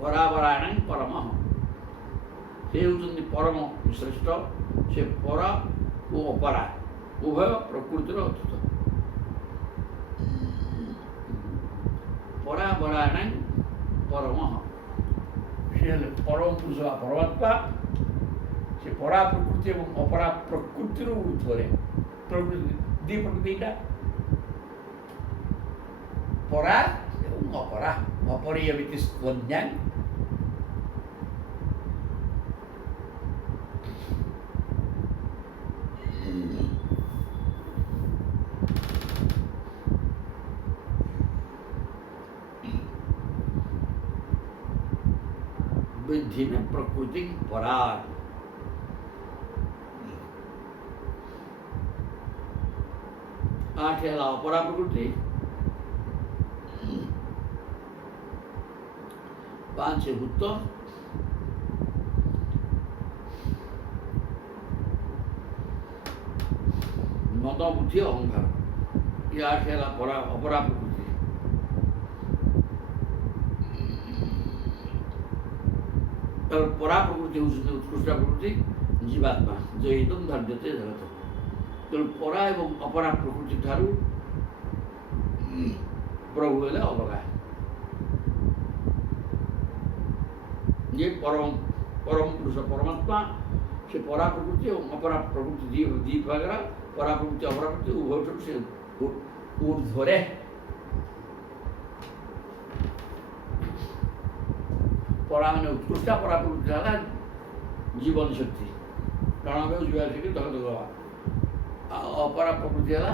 पराबराणां परम से होती परम श्रेष्ठ से पर और अपरा उभय प्रकृतिर अतीत पराबराणां परम से परम पुरुष परमात्मा से परा प्रकृति और अपरा प्रकृतिर ऊर्ध्वे प्रकृति दी प्रकृतिटा परा एवं अपरा अपरियमिति स्वज्ञान विधि में प्रकृति परा आठ अपरा प्रकृति 5 से भूत मद बुद्धि अहंकार ये 8 है अपरा प्रकृति और परा प्रकृति होती उत्कृष्ट प्रकृति जीवात्मा जो एकदम धार्यते जगत तेणु परा एवं अपरा प्रकृति ठारू प्रभु हेले अलगा ये परम पुरुष परमात्मा से परा प्रकृति और अपरा प्रकृति दी भागरा परा प्रकृति अपरा प्रकृति उभय से ऊर्ध्वरे परा मैंने उत्कृष्ट परा प्रकृति है जीवन शक्ति प्राण में जीवन शक्ति तक अपरा प्रकृति है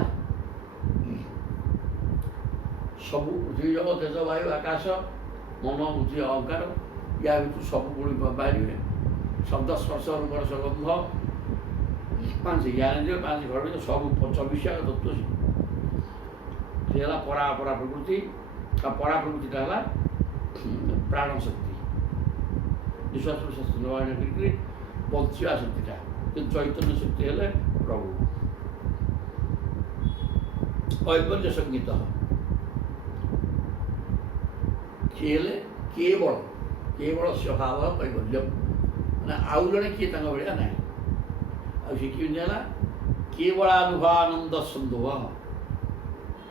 सबू पृथ्वी जगत तेज वायु आकाश मन बुद्धि अहंकार या भर सब गुण बाहर शब्द स्पर्श रूप सुगंध 5 ज्ञानेन्द्रिय 5 घर सब 24 तत्व से परा अपरा प्रकृति परा प्रकृति है प्राण शक्ति निश्वास प्रश्वास निर्वहन करके बंचिया शक्तिटा कि चैतन्य शक्ति है प्रभु कैवल्य संगीत केवल केवल स्वभाव कैवल्य आउ जड़े किए भाया ना आगे केवलानुभवानंद संधुव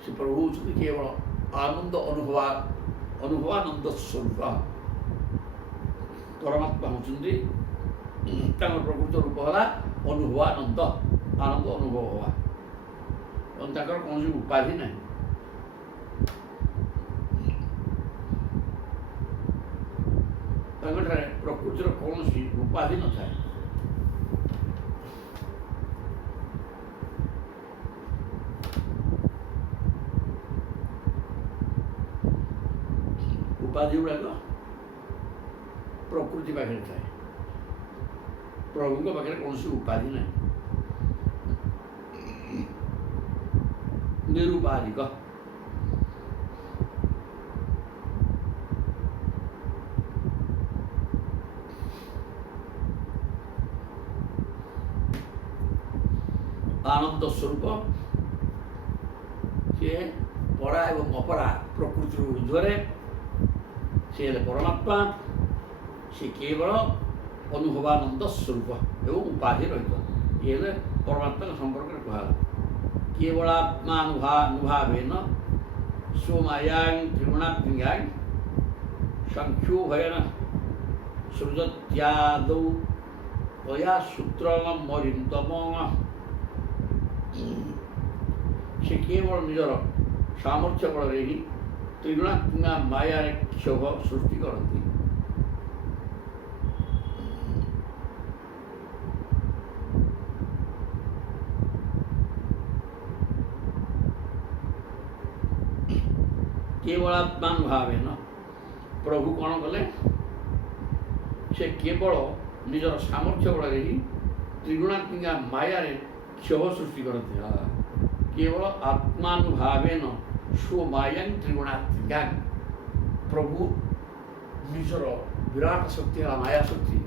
से प्रभु केवल आनंद अनुभवानंद स्वरूप परमात्मा होती प्रकृत रूप है अनुभवानंद आनंद अनुभव हवा कौन उपाधि ना प्रकृतिर कौन उपाधि न था उपाधि गुड़ाक प्रकृति पाखे थाए प्रभु पाखे कौन उपाधि ना निरुपाधिक आनंद स्वरूप सी परा एवं अपरा प्रकृति ऊर्ध्वे सी परमात्मा सी केवल अनुभवानंद स्वरूप एवं उपाधि रहित ये परमात्मा संपर्क कहा केवलात्मानुभावेन स्वमायां त्रिगुणात्मिकां संख्यो भयन सृजत्यादौ तया सूत्रम मरितम से केवल निजर सामर्थ्य बल ही त्रिगुणात्मिका माया क्षोभ सृष्टि करती केवलात्मानुभावेन प्रभु कौन कले से केवल निजर सामर्थ्य बल ही त्रिगुणात्मिका माया क्षोभ सृष्टि करती केवल आत्मानुभावेन स्वमायां त्रिगुणात्मिका प्रभु निजर विराट शक्ति है माया शक्ति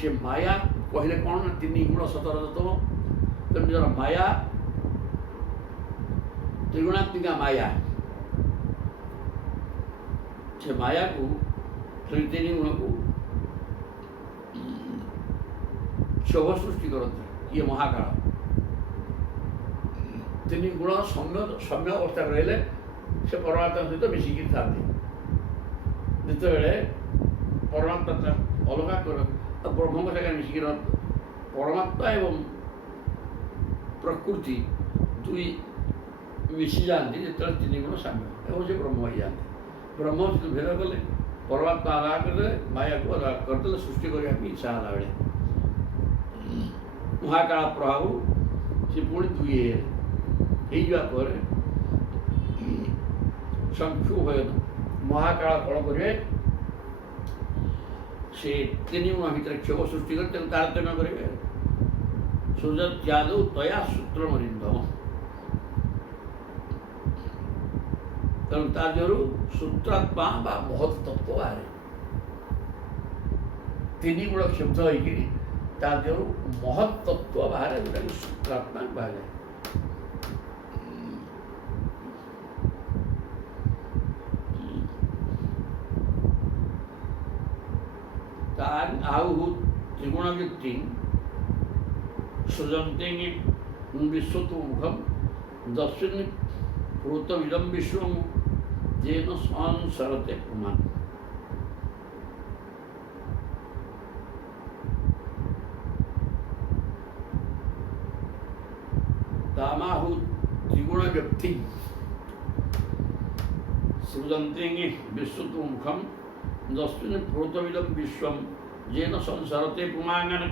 से माया कहले कौन ना 3 गुण 17 तो निजर माया त्रिगुणात्मिका माया से माया को 3 गुण को क्षोभ सृष्टि करते ये महाकाल 3 गुण सम्य अवस्था रहिले से परमात्मा सहित मिसिकी था जिते परमात्मा अलग कर ब्रह्म सागर मिसिकी परमात्मा एवं प्रकृति दुई मिसी जाती जो 3 गुण साम्य एवं से ब्रह्म हो जाते ब्रह्म सहित भेद कले परमात्मा अलग करदे माया को अलग करदे सृष्टि करने इच्छा है बेले महाकाल प्रभाव से पुणी दुई पर संख्यु हो महाकाल कौन करेंगे से 3 गुण भर क्षोभ सृष्टि कर तारतम्य करेंगे सूर्यादौ तया सूत्र मरिंदम तेणु तारू सूत्रात्मा महत तत्व बाहर 3 गुण क्षुब्ध होकर महत तत्व बाहर जोटा कि सूत्रात्मा बाहर आहु त्रिगुण व्यक्ति सृजंते विश्व तो मुखम दस्मिन् प्रोतमिदं विश्वम जेन संसरते पुमान तामाहु त्रिगुण व्यक्ति सृजंते विश्व तो मुखम दस्मिन् प्रोतमिदं विश्वम जेन संसरते पुमांगन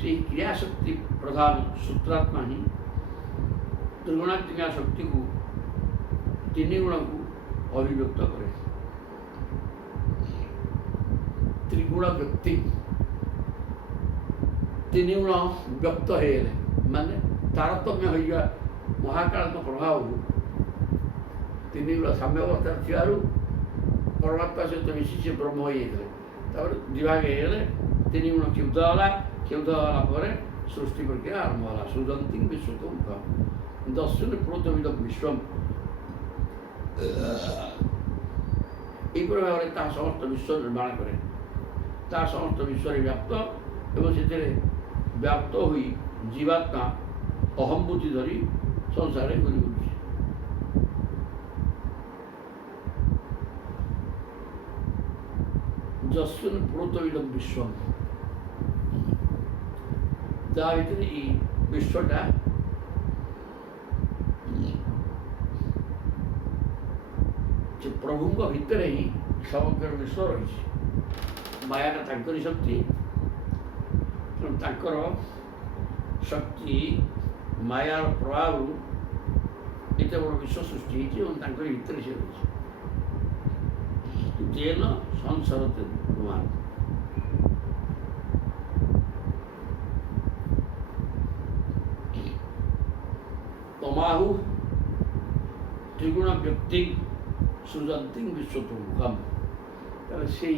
से क्रियाशक्ति प्रधान सूत्रात्मा ही त्रिगुणात्मिका शक्ति को 3 गुण को अभिव्यक्त करे त्रिगुण व्यक्ति 3 गुण व्यक्त है माने तारतम्य हो महाकाल प्रभाव 3 गुण साम्य अवस्था थियारु परमात्मा सहित मिसी से ब्रह्म हो जाते दिभाग 3 गुण क्षुब्ध होला सृष्टि प्रक्रिया आरंभ होला सृजंती विश्व तो मुख दस्मिन् प्रोतमिदं विश्वम भाव में समस्त विश्व निर्माण करे समस्त विश्व व्याप्त एवं से व्याप्त हुई जीवात्मा अहम बुद्धि धरी संसार घूरी बुलूची जस्मिन् प्रोतमिदं विश्वम ता भीतर विश्वटा प्रभु भितर ही समग्र विश्व रही माया तांकरी शक्ति तांकर शक्ति मायार प्रभाव एत बड़ विश्व सृष्टि होती भितर से रही जेन संसरते भगवान तमाहु त्रिगुण व्यक्ति सृजंती विश्व तो मुखम से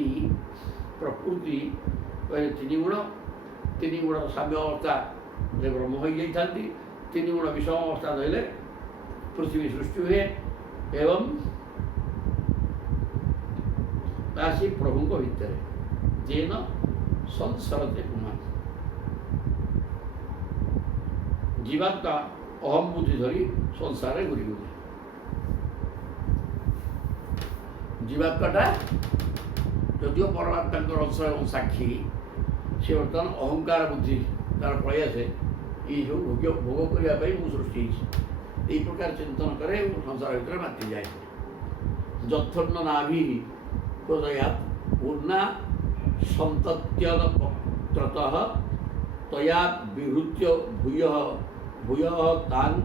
प्रकृति 3 गुण साम्य अवस्था ब्रह्म हो जाती 3 गुण विषम अवस्था रही पृथ्वी सृष्टि हुए एवं राशि प्रभु को भितर जेन संसरते पुमान जीवात्मा अहम बुद्धि धरी संसार घूरी घूरी जीवात्माटा जदिव परमात्मा अंश एवं साक्षी से बर्तमान अहंकार बुद्धि तार प्रयास ये सब भोग करने सृष्टि यही प्रकार चिंतन करे संसार भितर माति जाए जथर्ण नाभि हृदयात् ऊर्ना संतत्यतः तया विहृत्य भूयः तान्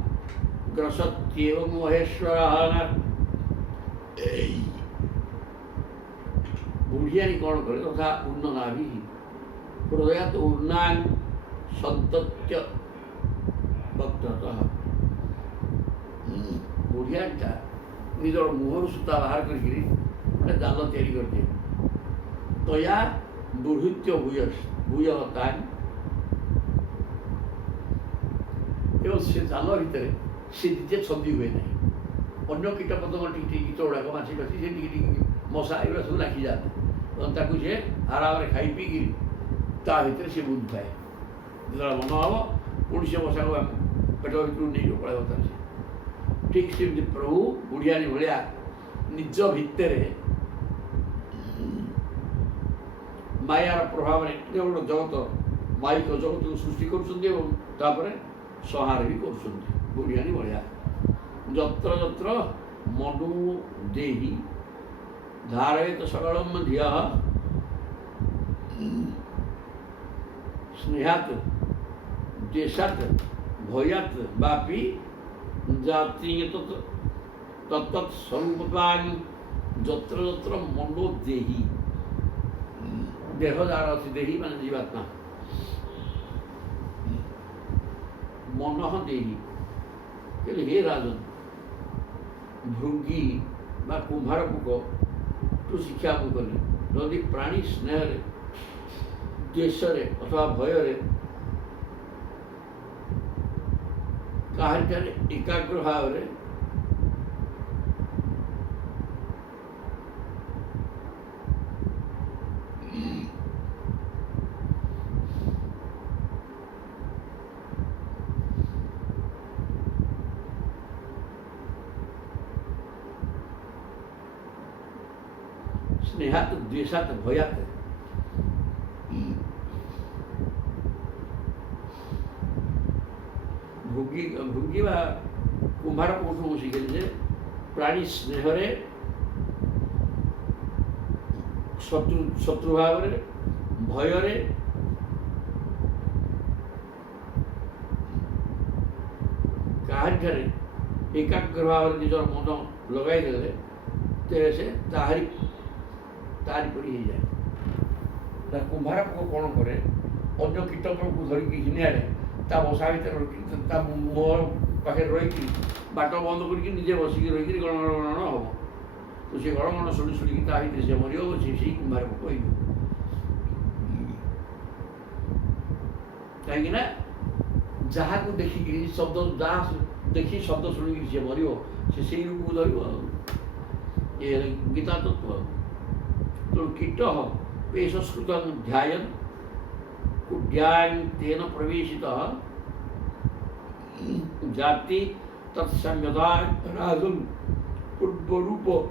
ग्रसत्येवं महेश्वरः बुझियानी कौन करे तथा ऊर्ण नाभि हृदयात् ऊर्णान् संतत्य वक्ततः बुढ़ियाटा निजर मुहर सूता बाहर करके गोटे जाल तैयारी करदिए तया दुर्हित्य भूयता एवं से जाल भितर सी निजे छंदी हुए ना अन्य कीट पतंग टी गीत गुड़ाक माछी फाछी से टी मशा एगुड़ा सब लाखी जाता ताकू सी आराम खाई पीकि ता भर से बुझ थाए जो मन हम पुणी से मशा को पेट भर नहीं पड़ा से ठीक से प्रभु बुढ़ियानी भाया निज भितर मायार प्रभाव में गोटे जगत माइक जगत को सृष्टि कर संहार भी कर बुढ़ियानी भाया जत्र जत्र मनु देहि धारयत सकलम धिया स्नेहात देशात भयात बापी जाति तत्त स्वरूपान जत्र जत्र मनो देहि देह जार अच्छी देहि मान जीवात्मा मन देहि हे राजन भृंगी बा कुम्भार पुक तू शिक्षा को कले जदि प्राणी स्नेह देश अथवा भय कहार एकाग्र भाव स्नेहात द्वेषात भयात भृंगी बा कुम्भार पुरुष शिखे प्राणी स्नेह शत्रु भाव भय कहार एकाग्र भाव निजर मन लगाईदे तेरे से ताहारी पड़ी जाए कुम्भार पुक कौन कै अन्य कीटक को धरिकी हिनियाड़े ता बसा भर रखी मुह पाखे रही बाट बंद करके निजे बसिक रही गणगण हम तो सी गणगण शुणी शुणी भितर से मर से कुम्भार पुक कहीं जहाँ को देखिक शब्द जहाँ देखी शब्द शुणिक सी मर से रूप को धर ये गीता तत्व तो कीट पे संस्कृत ध्यान तेन प्रवेशितः जाति तत्संयता राजन पूर्वरूपम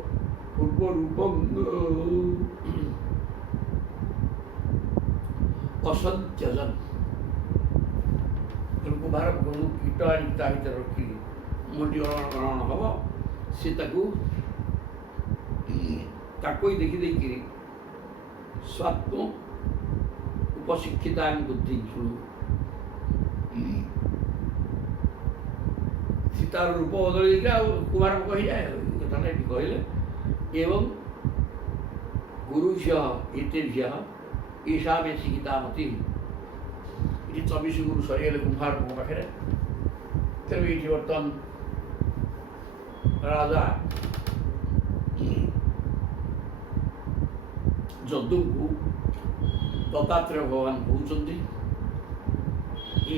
असंत्यजन कुम्भार कीट आनिता भर रखी मुंडी ग्रहण हम सी देखी देखिए स्वात्म उपशिक्षिता बुद्धि सीतार रूप बदल कुमार को कही जाए कथा कहले एवं गुरुभ्य एतेभ्य ईशा में शिक्षिता मती ये 24 गुरु सरीगले कुम्हार पाखे तेणु ये बर्तमान राजा जदू को दत्तात्रेय भगवान कहते ये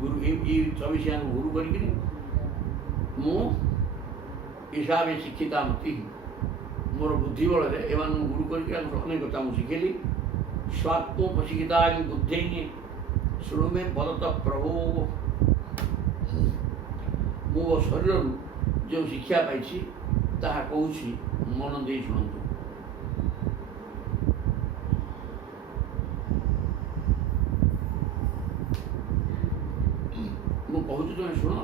गुरु ये 24 गुरु कर ईशा में शिक्षिता मती मोर बुद्धि बल एम गुरु कर अनेक कथा मुझे शिखेली स्वात्मोपशिक्षिता बुद्धि शुणु में बदत प्रभु मो शरीर जो शिक्षा पाई ताहा कहूँ मन दे शुणु मु कहूँ तुम्हें शुण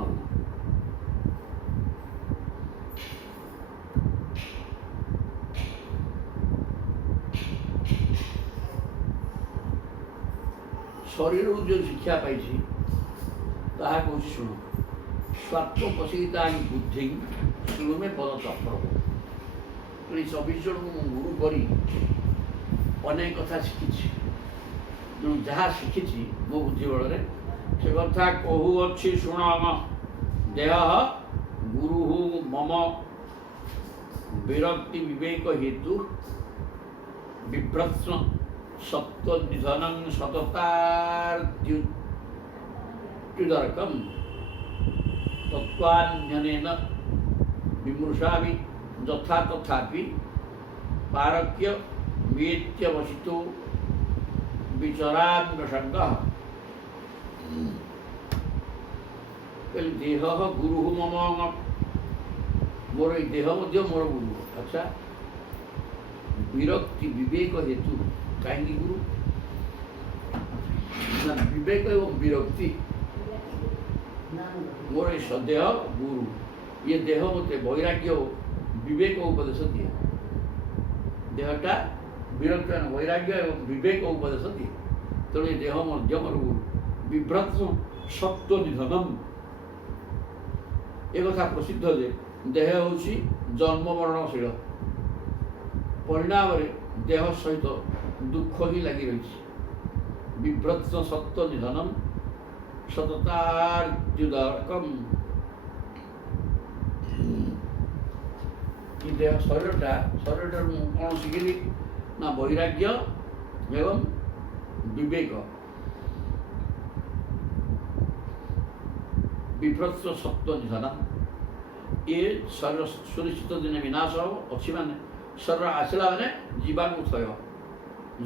शरीर जो शिक्षा पाई ताहा कहूँ शुण स्वात्मोपशिक्षिता बुद्धि शुणु में बदत प्रभु 24 जन को गुरु करी अनेक कथा शिखी जो जहाँ शिखी मो बुद्धि बल से कथा कहू अच्छी शुणम देह गुरु मम विरक्ति विवेक हेतु बिभ्रत्स्न सत्व निधनं सततार्द्युदर्कं तत्त्वान्यनेन विमृशामि यथा तथापि पारक्य वेत्यवसितो विचरान्वसङ्गः देह गुरु मम मोर देह मध्य मोर गुरु। अच्छा विरक्ति विवेक हेतु कहीं गुरु ना विवेक एवं विरक्ति मोर सदेह गुरु। ये देह मत वैराग्य विवेक उपदेश दिए देहटा विरक्त वैराग्य एवं विवेक उपदेश दिए तेणु ये देह मध्य मोर गुरु। बिभ्रत सत्व निधनम एक कथा प्रसिद्ध जे देह हूँ जन्म मरणशील परिणाम देह सहित दुख ही लगी रही। बिभ्रत सत्व निधनम सततार्द्युदर्कम देह शरीरटा कौन शिखिली ना वैराग्य एवं विवेक। विभ्रत सत्व निधन ये शरीर सुनिश्चित दिन विनाश हो अच्छी माने शरीर आसला मैंने जीवाणु क्षय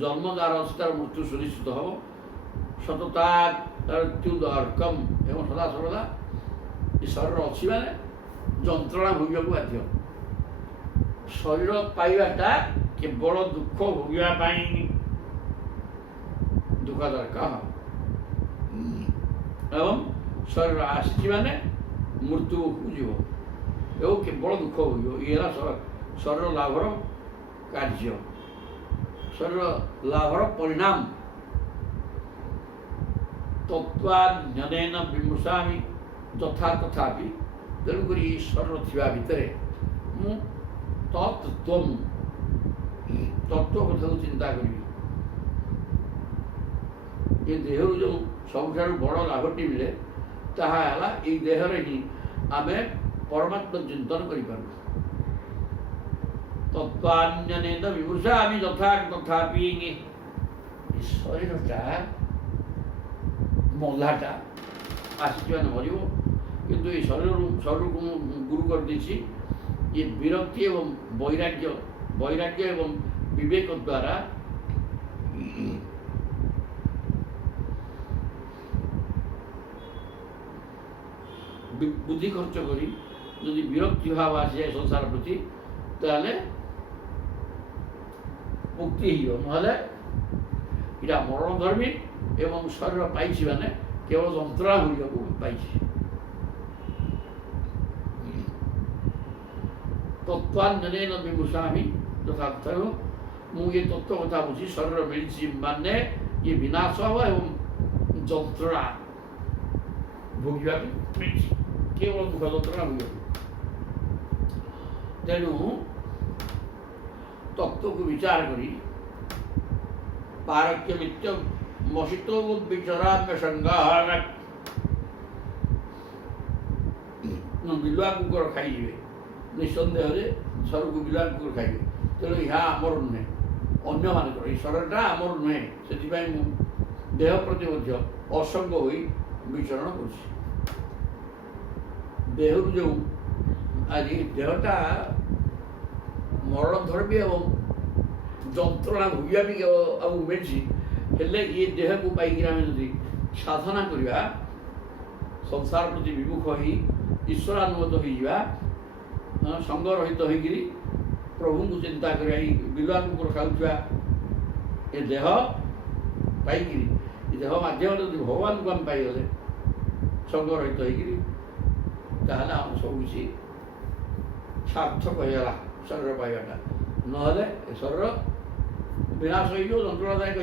जन्म द्वारा अच्छी तार मृत्यु सुनिश्चित हम सततार्द्युदर्कम एवं सदा सर्वदा ये शरीर अच्छी माने जंत्रणा भोग बाध्य। शरीर पाइबाटा केवल दुख भोगापी दुखदायक एवं शरीर आसी माने मृत्यु जीव एवं केवल दुख भोग ये शरीर लाभर कार्य शरीर लाभर परिणाम। तत्त्वान्यनेन विमृशामि यथा तथापि तेणुक शरीर थिबा भितरे मु तत्त्व कथा को चिंता करी ये देह जो सबुठार बड़ लाभटी मिले ताहा ये देह ही आम परमात्मा चिंतन करूँ। तत्त्वान्यनेन विमृशामि यथा तथापि शरीरटा मल्लाटा आसी मर किंतु ये शरीर को गुरु कर देछि ये विरक्ति एवं वैराग्य एवं विवेक द्वारा बुद्धि खर्च करी यदि विरक्ति भाव आसी जाए संसार प्रति ताले मुक्ति हो ना इटा मरण धर्मी एवं शरीर पाई माने केवल जंत्रणा होगा पाई। तत्त्वान्यनेन विमृशामि तथा मुझे ये तत्व कथा बुझी शरीर मिली माने ये विनाश हम एवं जंत्रणा भोगा केवल दुख जंत्रणा भोग तेणु तत्व को विचार करी पारक्य मित्य मसितो विचरान्य संगान बिलुआ कुकुर खाइबे निसंदेह सर को बिलुआ कुकुर खाइबे तेणु यहाँ आमर नुहे अन्य मानकर ये शरीरटा आमर नुहे से देह प्रति असंग हो विचरण कर देह जो आज देहटा मरण धर्मी एवं जंत्रणा भोगिया भी मिली हेले ये देह को पाई जदि साधना करवा संसार प्रति विमुख हो ईश्वरानुगत हो संग रहित होकर प्रभु को चिंता कर बिलुआ कुकुर खाऊा ये देह पाई देह मध्यम भगवान को आम पाईगले संग रहित होकर सब किसी सार्थक होगा शरीर पाइबाटा ना शरीर विनाश हो जंत्रणादायक हो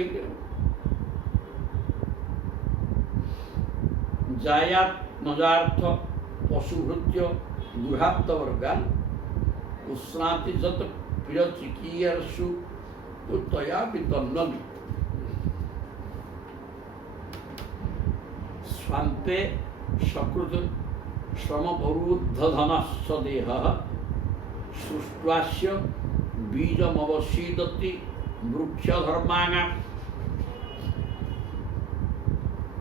जायात नजार्थ पशुभृत्य गृहाप्त वर्गान उष्णाति जत प्रिय चिकीयर्षु तया वितन्नमि स्वान्ते सकृत ଶ୍ରମବରୁଦ୍ଧଧନସ୍ସ ଦେହଃ ସୃଷ୍ଟ୍ୱାସ୍ୟ ବୀଜମବଶୀଦତି ବୃକ୍ଷଧର୍ମାଣାଂ।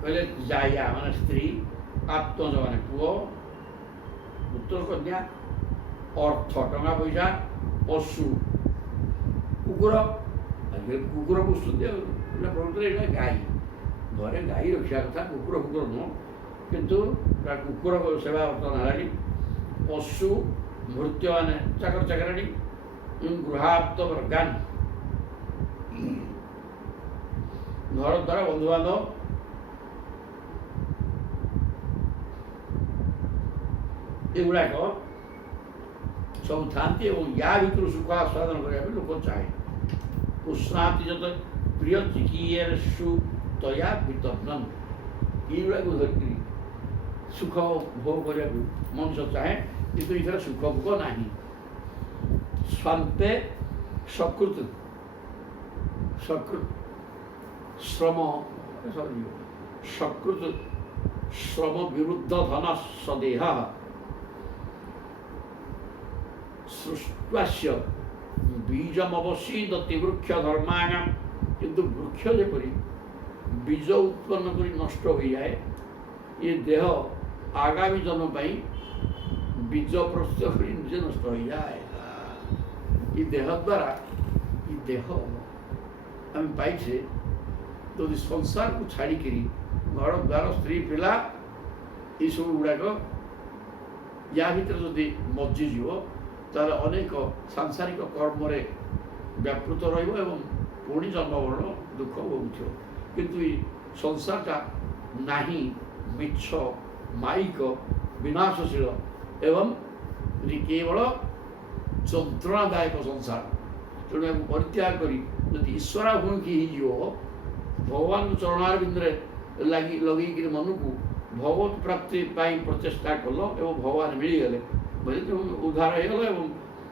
କହିଲେ ଜାୟା ମାନେ ସ୍ତ୍ରୀ, ଆତ୍ମଜ ମାନେ ପୁଅ, ପୁତ୍ର କନ୍ୟା, ଅର୍ଥ ଟଙ୍କା ପଇସା, ପଶୁ କୁକୁର, କୁକୁର ପୋଷୁଛନ୍ତି ଆଉ ପ୍ରକୃତରେ ଏଇଟା ଗାଈ, ଘରେ ଗାଈ ରଖିବା କଥା, କୁକୁର ନୁହଁ, କିନ୍ତୁ କୁକୁର ସେବା ବର୍ତ୍ତମାନ ହେଲାଣି। ପଶୁ ଭୃତ୍ୟ ମାନେ ଚାକର ଚାକରାଣୀ, ଗୃହାପ୍ତ ବର୍ଗାନ୍ ଘର ଦ୍ୱାରା ବନ୍ଧୁବାନ୍ଧବ, ଏଗୁଡ଼ାକ ସବୁ ଥାନ୍ତି ଏବଂ ୟା ଭିତରୁ ସୁଖ ଆସ୍ୱାଦନ କରିବା ପାଇଁ ଲୋକ ଚାହେଁ। ପୁଷ୍ଣାତି ଯତ ପ୍ରିୟ ଚିକିୟେଷୁ ତୟା ବିତନନ୍, ଏଇଗୁଡ଼ାକୁ ଧରିକିରି ସୁଖ ଭୋଗ କରିବାକୁ ମଣିଷ ଚାହେଁ, କିନ୍ତୁ ଏଥିରେ ସୁଖ ଭୋଗ ନାହିଁ। ସ୍ୱାନ୍ତେ ସକୃତ ଶ୍ରମ ସକୃତ ଶ୍ରମ ବିରୁଦ୍ଧ ଧନସ୍ସ ଦେହଃ ସୃଷ୍ଟ୍ୱାସ୍ୟ ବୀଜମବଶୀଦତି ବୃକ୍ଷଧର୍ମାଣାଂ। କିନ୍ତୁ ବୃକ୍ଷ ଯେପରି ବୀଜ ଉତ୍ପନ୍ନ କରି ନଷ୍ଟ ହୋଇଯାଏ, ଏ ଦେହ ଆଗାମୀ ଜନ୍ମ ପାଇଁ ବୀଜ ପ୍ରସ୍ତୁତ କରି ନିଜେ ନଷ୍ଟ ହୋଇଯାଏ। ଏ ଦେହ ଦ୍ୱାରା ଏ ଦେହ ଆମେ ପାଇଛେ, ଯଦି ସଂସାରକୁ ଛାଡ଼ିକିରି ଘର ଦ୍ୱାର ସ୍ତ୍ରୀ ପିଲା ଏସବୁ ଗୁଡ଼ାକ ୟା ଭିତରେ ଯଦି ମଜ୍ଜିଯିବ, ତାହେଲେ ଅନେକ ସାଂସାରିକ କର୍ମରେ ବ୍ୟାପୃତ ରହିବ ଏବଂ ପୁଣି ଜନ୍ମମରଣ ଦୁଃଖ ଭୋଗୁଥିବ। କିନ୍ତୁ ଏ ସଂସାରଟା ନାହିଁ, ମିଛ, ମାଇକ, ବିନାଶଶୀଳ ଏବଂ କେବଳ ଯନ୍ତ୍ରଣାଦାୟକ ସଂସାର। ତେଣୁ ଏହାକୁ ପରିତ୍ୟାଗ କରି ଯଦି ଈଶ୍ୱରାଭିମୁଖୀ ହେଇଯିବ, ଭଗବାନଙ୍କ ଚରଣାରବିନ୍ଦରେ ଲଗେଇକିରି ମନକୁ ଭଗବତ ପ୍ରାପ୍ତି ପାଇଁ ପ୍ରଚେଷ୍ଟା କଲ ଏବଂ ଭଗବାନ ମିଳିଗଲେ, ବୋଲେ ତୁମ ଉଦ୍ଧାର ହେଇଗଲ ଏବଂ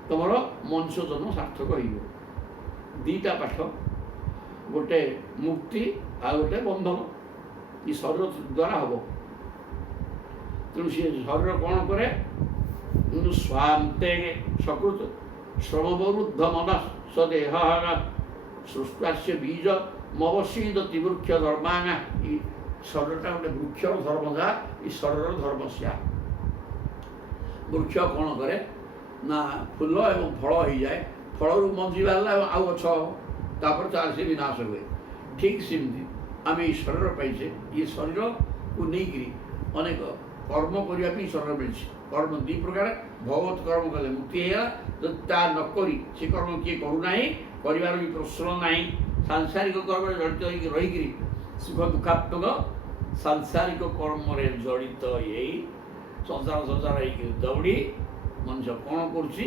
ତୁମର ମଣିଷ ଜନ୍ମ ସାର୍ଥକ ହେଇଯିବ। ଦୁଇଟା ପାଠ, ଗୋଟେ ମୁକ୍ତି ଆଉ ଗୋଟେ ବନ୍ଧନ, ଏ ଶରୀର ଦ୍ୱାରା ହେବ। ତେଣୁ ସେ ଶରୀର କ'ଣ କରେ? ସ୍ୱାନ୍ତେ ସକୃତ ଶ୍ରମବରୁଦ୍ଧ ମନସ୍ସ ଦେହଃ ସୃଷ୍ଟ୍ୱାସ୍ୟ ବୀଜମବଶୀଦତି ବୃକ୍ଷଧର୍ମାଣାଂ। ଏ ଶରୀରଟା ଗୋଟେ ବୃକ୍ଷର ଧର୍ମ, ଯାହା ଏ ଶରୀରର ଧର୍ମ ସ୍ୟା। ବୃକ୍ଷ କ'ଣ କରେ ନା ଫୁଲ ଏବଂ ଫଳ ହେଇଯାଏ, ଫଳରୁ ମଞ୍ଜି ବାହାରିଲା ଏବଂ ଆଉ ଗଛ ହେବ, ତାପରେ ତାର ସେ ବିନାଶ ହୁଏ। ଠିକ୍ ସେମିତି ଆମେ ଏଇ ଶରୀର ପାଇଛେ, ଏ ଶରୀରକୁ ନେଇକିରି ଅନେକ କର୍ମ କରିବା ପାଇଁ ଶରୀର ମିଳିଛି। କର୍ମ ଦୁଇ ପ୍ରକାର, ଭଗବତ କର୍ମ କଲେ ମୁକ୍ତି ହେଇଗଲା, ଯଦି ତା ନ କରି ସେ କର୍ମ କିଏ କରୁନାହିଁ, କରିବାର ବି ପ୍ରଶ୍ନ ନାହିଁ, ସାଂସାରିକ କର୍ମରେ ଜଡ଼ିତ ହେଇକି ରହିକିରି ସୁଖ ଦୁଃଖାତ୍ମକ ସାଂସାରିକ କର୍ମରେ ଜଡ଼ିତ ହେଇ ସଂସାର ହେଇକି ଦୌଡ଼ି ମଣିଷ କ'ଣ କରୁଛି?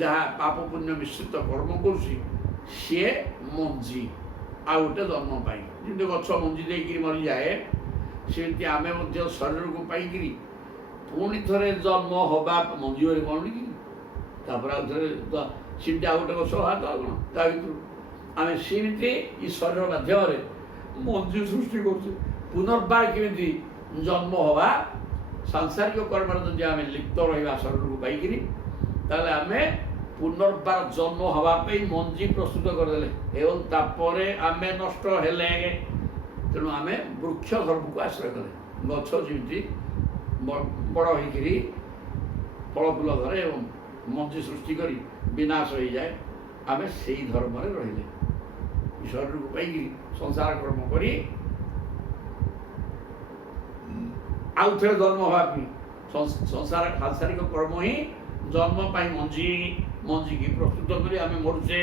ଯାହା ପାପ ପୁଣ୍ୟ ମିଶ୍ରିତ କର୍ମ କରୁଛି, ସିଏ ମଞ୍ଜି ଆଉ ଗୋଟେ ଜନ୍ମ ପାଇଁ। ଯେମିତି ଗଛ ମଞ୍ଜି ଦେଇକିରି ମରିଯାଏ, ସେମିତି ଆମେ ମଧ୍ୟ ଶରୀରକୁ ପାଇକିରି ପୁଣି ଥରେ ଜନ୍ମ ହେବା ମଞ୍ଜିବରେ କ'ଣ କି, ତାପରେ ଆଉ ଥରେ ସେମିତି ଆଉ ଗୋଟେ ଗଛ ହବା ତ କ'ଣ ତା ଭିତରୁ ଆମେ ସେମିତି ଏ ଶରୀର ମାଧ୍ୟମରେ ମଞ୍ଜି ସୃଷ୍ଟି କରୁଛେ। ପୁନର୍ବାର କେମିତି ଜନ୍ମ ହେବା? ସାଂସାରିକ କର୍ମରେ ଯଦି ଆମେ ଲିପ୍ତ ରହିବା ଶରୀରକୁ ପାଇକିରି, ତାହେଲେ ଆମେ ପୁନର୍ବାର ଜନ୍ମ ହେବା ପାଇଁ ମଞ୍ଜି ପ୍ରସ୍ତୁତ କରିଦେଲେ ଏବଂ ତାପରେ ଆମେ ନଷ୍ଟ ହେଲେ। ତେଣୁ ଆମେ ବୃକ୍ଷ ଧର୍ମକୁ ଆଶ୍ରୟ କଲେ। ଗଛ ଯେମିତି ବଡ଼ ହେଇକିରି ଫଳ ଫୁଲ ଧରେ ଏବଂ ମଞ୍ଜି ସୃଷ୍ଟି କରି ବିନାଶ ହେଇଯାଏ, ଆମେ ସେଇ ଧର୍ମରେ ରହିଲେ। ଶରୀରକୁ ପାଇକିରି ସଂସାର କର୍ମ କରି ଆଉ ଥରେ ଜନ୍ମ ହେବା ପାଇଁ ସାଂସାରିକ କର୍ମ ହିଁ ଜନ୍ମ ପାଇଁ ମଞ୍ଜିକି ପ୍ରସ୍ତୁତ କରି ଆମେ ମରୁଛେ।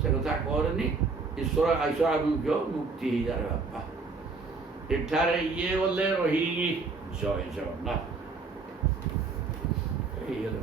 ସେ କଥା କରେନି। ଈଶ୍ୱରାଭିମୁଖ ମୁକ୍ତି ହେଇଯାଏ ବାପା। ଏଠାରେ ଇଏ ଗଲେ ରହି ଜୟ ଜଗନ୍ନାଥ ହେଇଗଲେ।